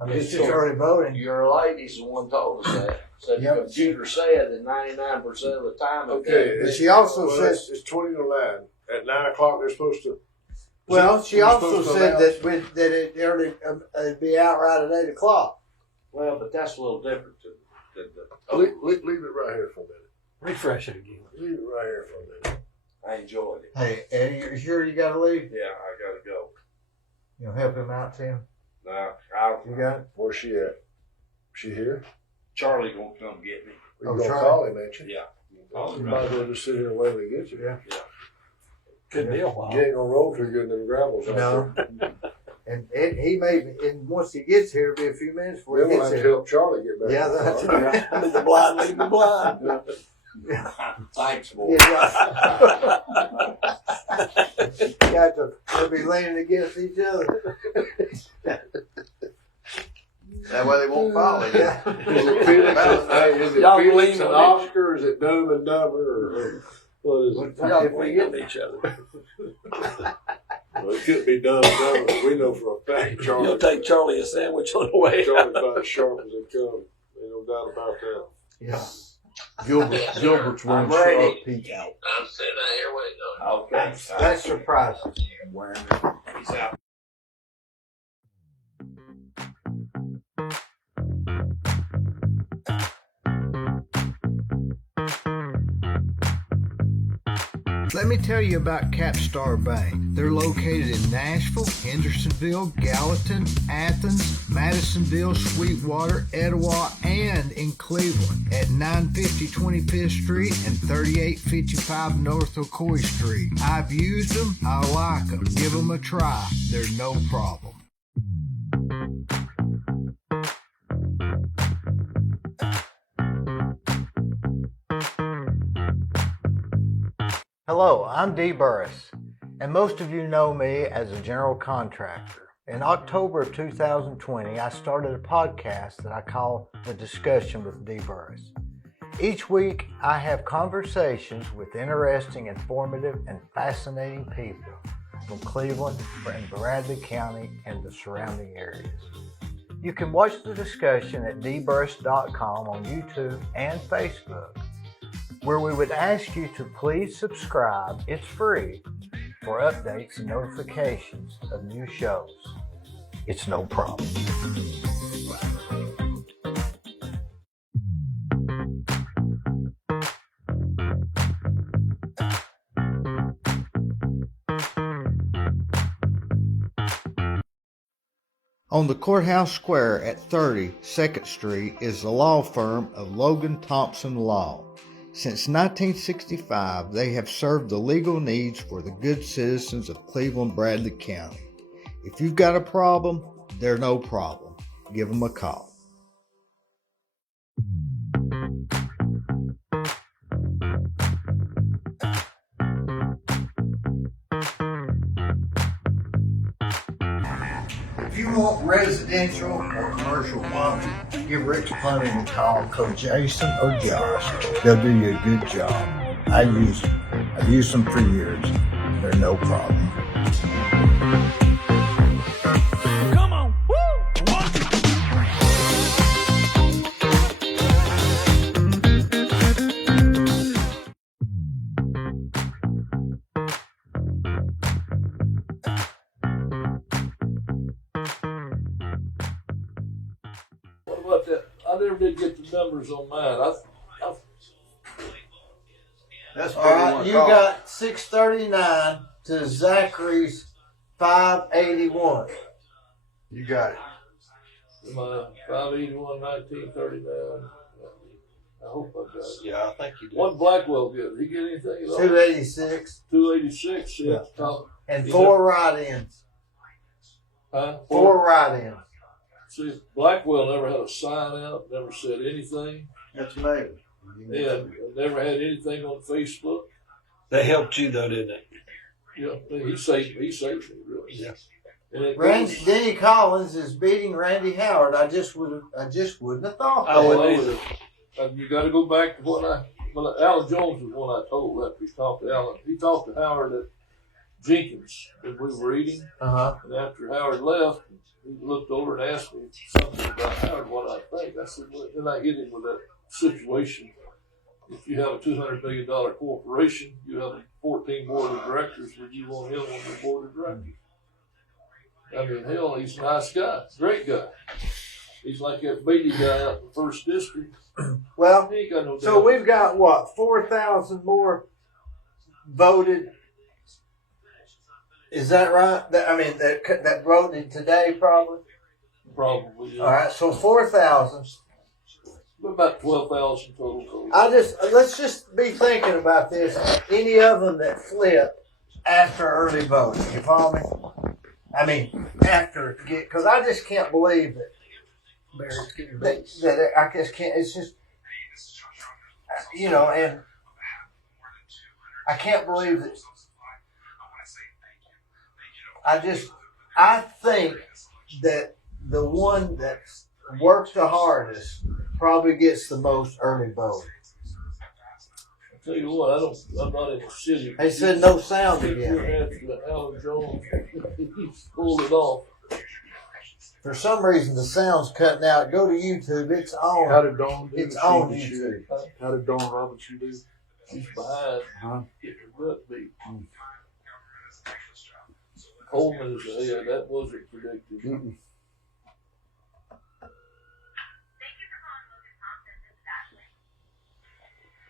I mean, it's just early voting. your lady's the one told us that. Said Yep. the computer said that 99% of the time. Okay. And she also Well, said, it's 20 to 9. At 9 o'clock, they're supposed to. well, she We're also supposed to said announce- that it'd be out right at 8 o'clock. Well, but that's a little different than Leave it right here for a minute. Refresh it again. Leave it right here for a minute. I enjoyed it. Hey, Eddie, you sure you gotta leave? Yeah, I gotta go. You know, help him out, Tim. Now, You got it? Where's she at? She here? Charlie gonna come get me. We Oh, can go Charlie. call him, ain't you? Yeah. You might as well just sit here and wait till he gets you. Yeah. Could be a while. You ain't gonna roll too good in them gravels out No. there. And he may, and once he gets here, it'll be a few minutes before Then he we'll gets have to here. help Charlie get back. Yeah, in the that's car. right. Leave the blind, leave the blind. Thanks, boy. They'll be leaning against each other. That way they won't follow you. Is it Felix? Hey, is it Y'all Felix lean and on Oscar, or is it Dumb and Dumber, or what is it? Y'all lean on each other. Well, it could be Dumb and Dumber, but we know for a fact Charlie. You'll take Charlie a sandwich on the way. Charlie's about as sharp as they come. Ain't no doubt about that. Yeah. Gilbert's I'm wearing ready. sharp peak out. I'm sitting out here waiting on Okay. That's surprising. He's out. Let me tell you about Capstar Bank. They're located in Nashville, Hendersonville, Gallatin, Athens, Madisonville, Sweetwater, Etowah, and in Cleveland at 950 25th Street and 3855 North Ocoee Street. I've used them. I like them. Give them a try. They're no problem. Hello, I'm Dee Burris, and most of you know me as a general contractor. In October of 2020, I started a podcast that I call The Discussion with Dee Burris. Each week, I have conversations with interesting, informative, and fascinating people from Cleveland and Bradley County and the surrounding areas. You can watch the discussion at dburris.com on YouTube and Facebook, where we would ask you to please subscribe, it's free, for updates and notifications of new shows. It's no problem. On the courthouse square at 30 2nd Street is the law firm of Logan Thompson Law. Since 1965, they have served the legal needs for the good citizens of Cleveland, Bradley County. If you've got a problem, they're no problem. Give them a call. you want residential or commercial plumbing, give Rick's Plumbing a call. Call Jason or Josh. They'll do you a good job. I've used them for years. They're no problem. Come on, woo! Watch it. What about that? I never did get the numbers on mine. That's All right, you got 639 to Zachary's 581. You got it. My 581, 1939. I hope I got it. Yeah, I think you did. What did Blackwell get? Did he get anything at all? 286. 286. Yeah. And 4 write-ins. Huh? 4 write-ins. See, Blackwell never had a sign out, never said anything. That's amazing. Yeah, never had anything on Facebook. They helped you though, didn't they? Yeah, he saved me, really. Yeah. And it Randy, goes- Denny Collins is beating Randy Howard. I just wouldn't have thought I that. wouldn't either. You got to go back to what Alan Jones was one I told after he talked to Alan. He talked to Howard at Jenkins when we were eating. Uh-huh. And after Howard left, he looked over and asked me something about Howard, what I think. I said, well, then I hit him with that situation. If you have a $200 million corporation, you have 14 board of directors, would you want him on your board of directors? I mean, hell, he's a nice guy, great guy. He's like that Beatty guy out in the first district. Well, He ain't got no so doubt. we've got what, 4,000 more voted. Is that right? That voted today, probably. Probably, yeah. All right, so 4,000. About 12,000 total. Let's just be thinking about this. Any of them that flip after early voting, you follow me? I mean, after because I just can't believe that. That I just can't. It's just, and I can't believe that. I think that the one that works the hardest probably gets the most early vote. I tell you what, I'm not in the city. They said no sound If again. you're after Alan Jones, he's pulled it off. For some reason, the sound's cutting out. Go to YouTube. It's on. How did Dawn do? It's on She- YouTube. How did Dawn Robinson do? She's behind, Huh? getting her butt beat. Coleman is ahead. That wasn't predicted. Mm-mm.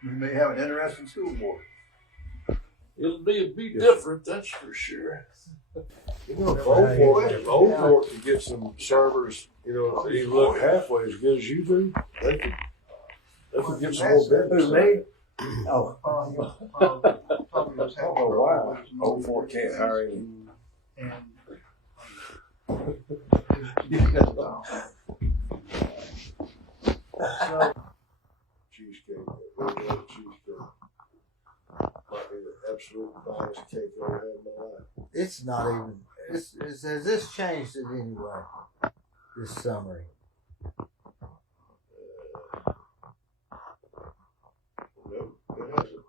We may have an interesting school board. It'll be different, that's for sure. You know, if Old Fort could get some servers, they look halfway as good as you do, they could get some more business. Who, me? Oh, wow. Old Fort can't hire any. Cheesecake, regular cheesecake. Might be the absolute finest cake I've ever had in my life. It's not even. Has this changed it anyway? This summary. No, it hasn't.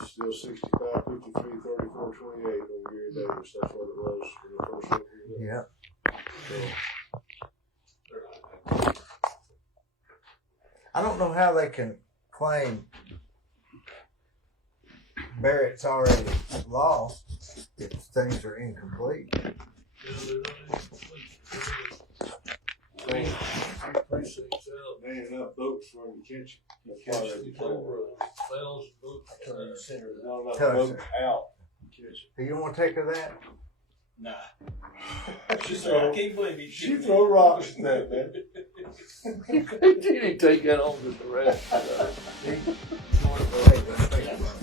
It's still 65, 53, 34, 28 on Gary Davis. That's what it was for the first one. Yeah. I don't know how they can claim Barrett's already lost if things are incomplete. Precincts out. They ain't enough votes for him to catch you. That's why they declare. Over 1,000 votes. Not enough Tell us, votes out to catch do you want to take her that? Nah. you. I can't believe he She throw rocks in that, man. He take that on to the rest.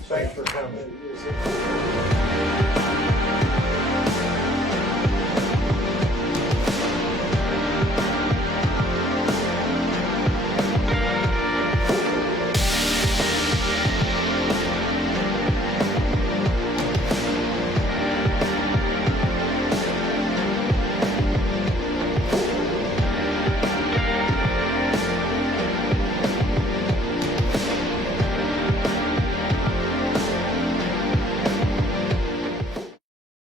Thanks for coming.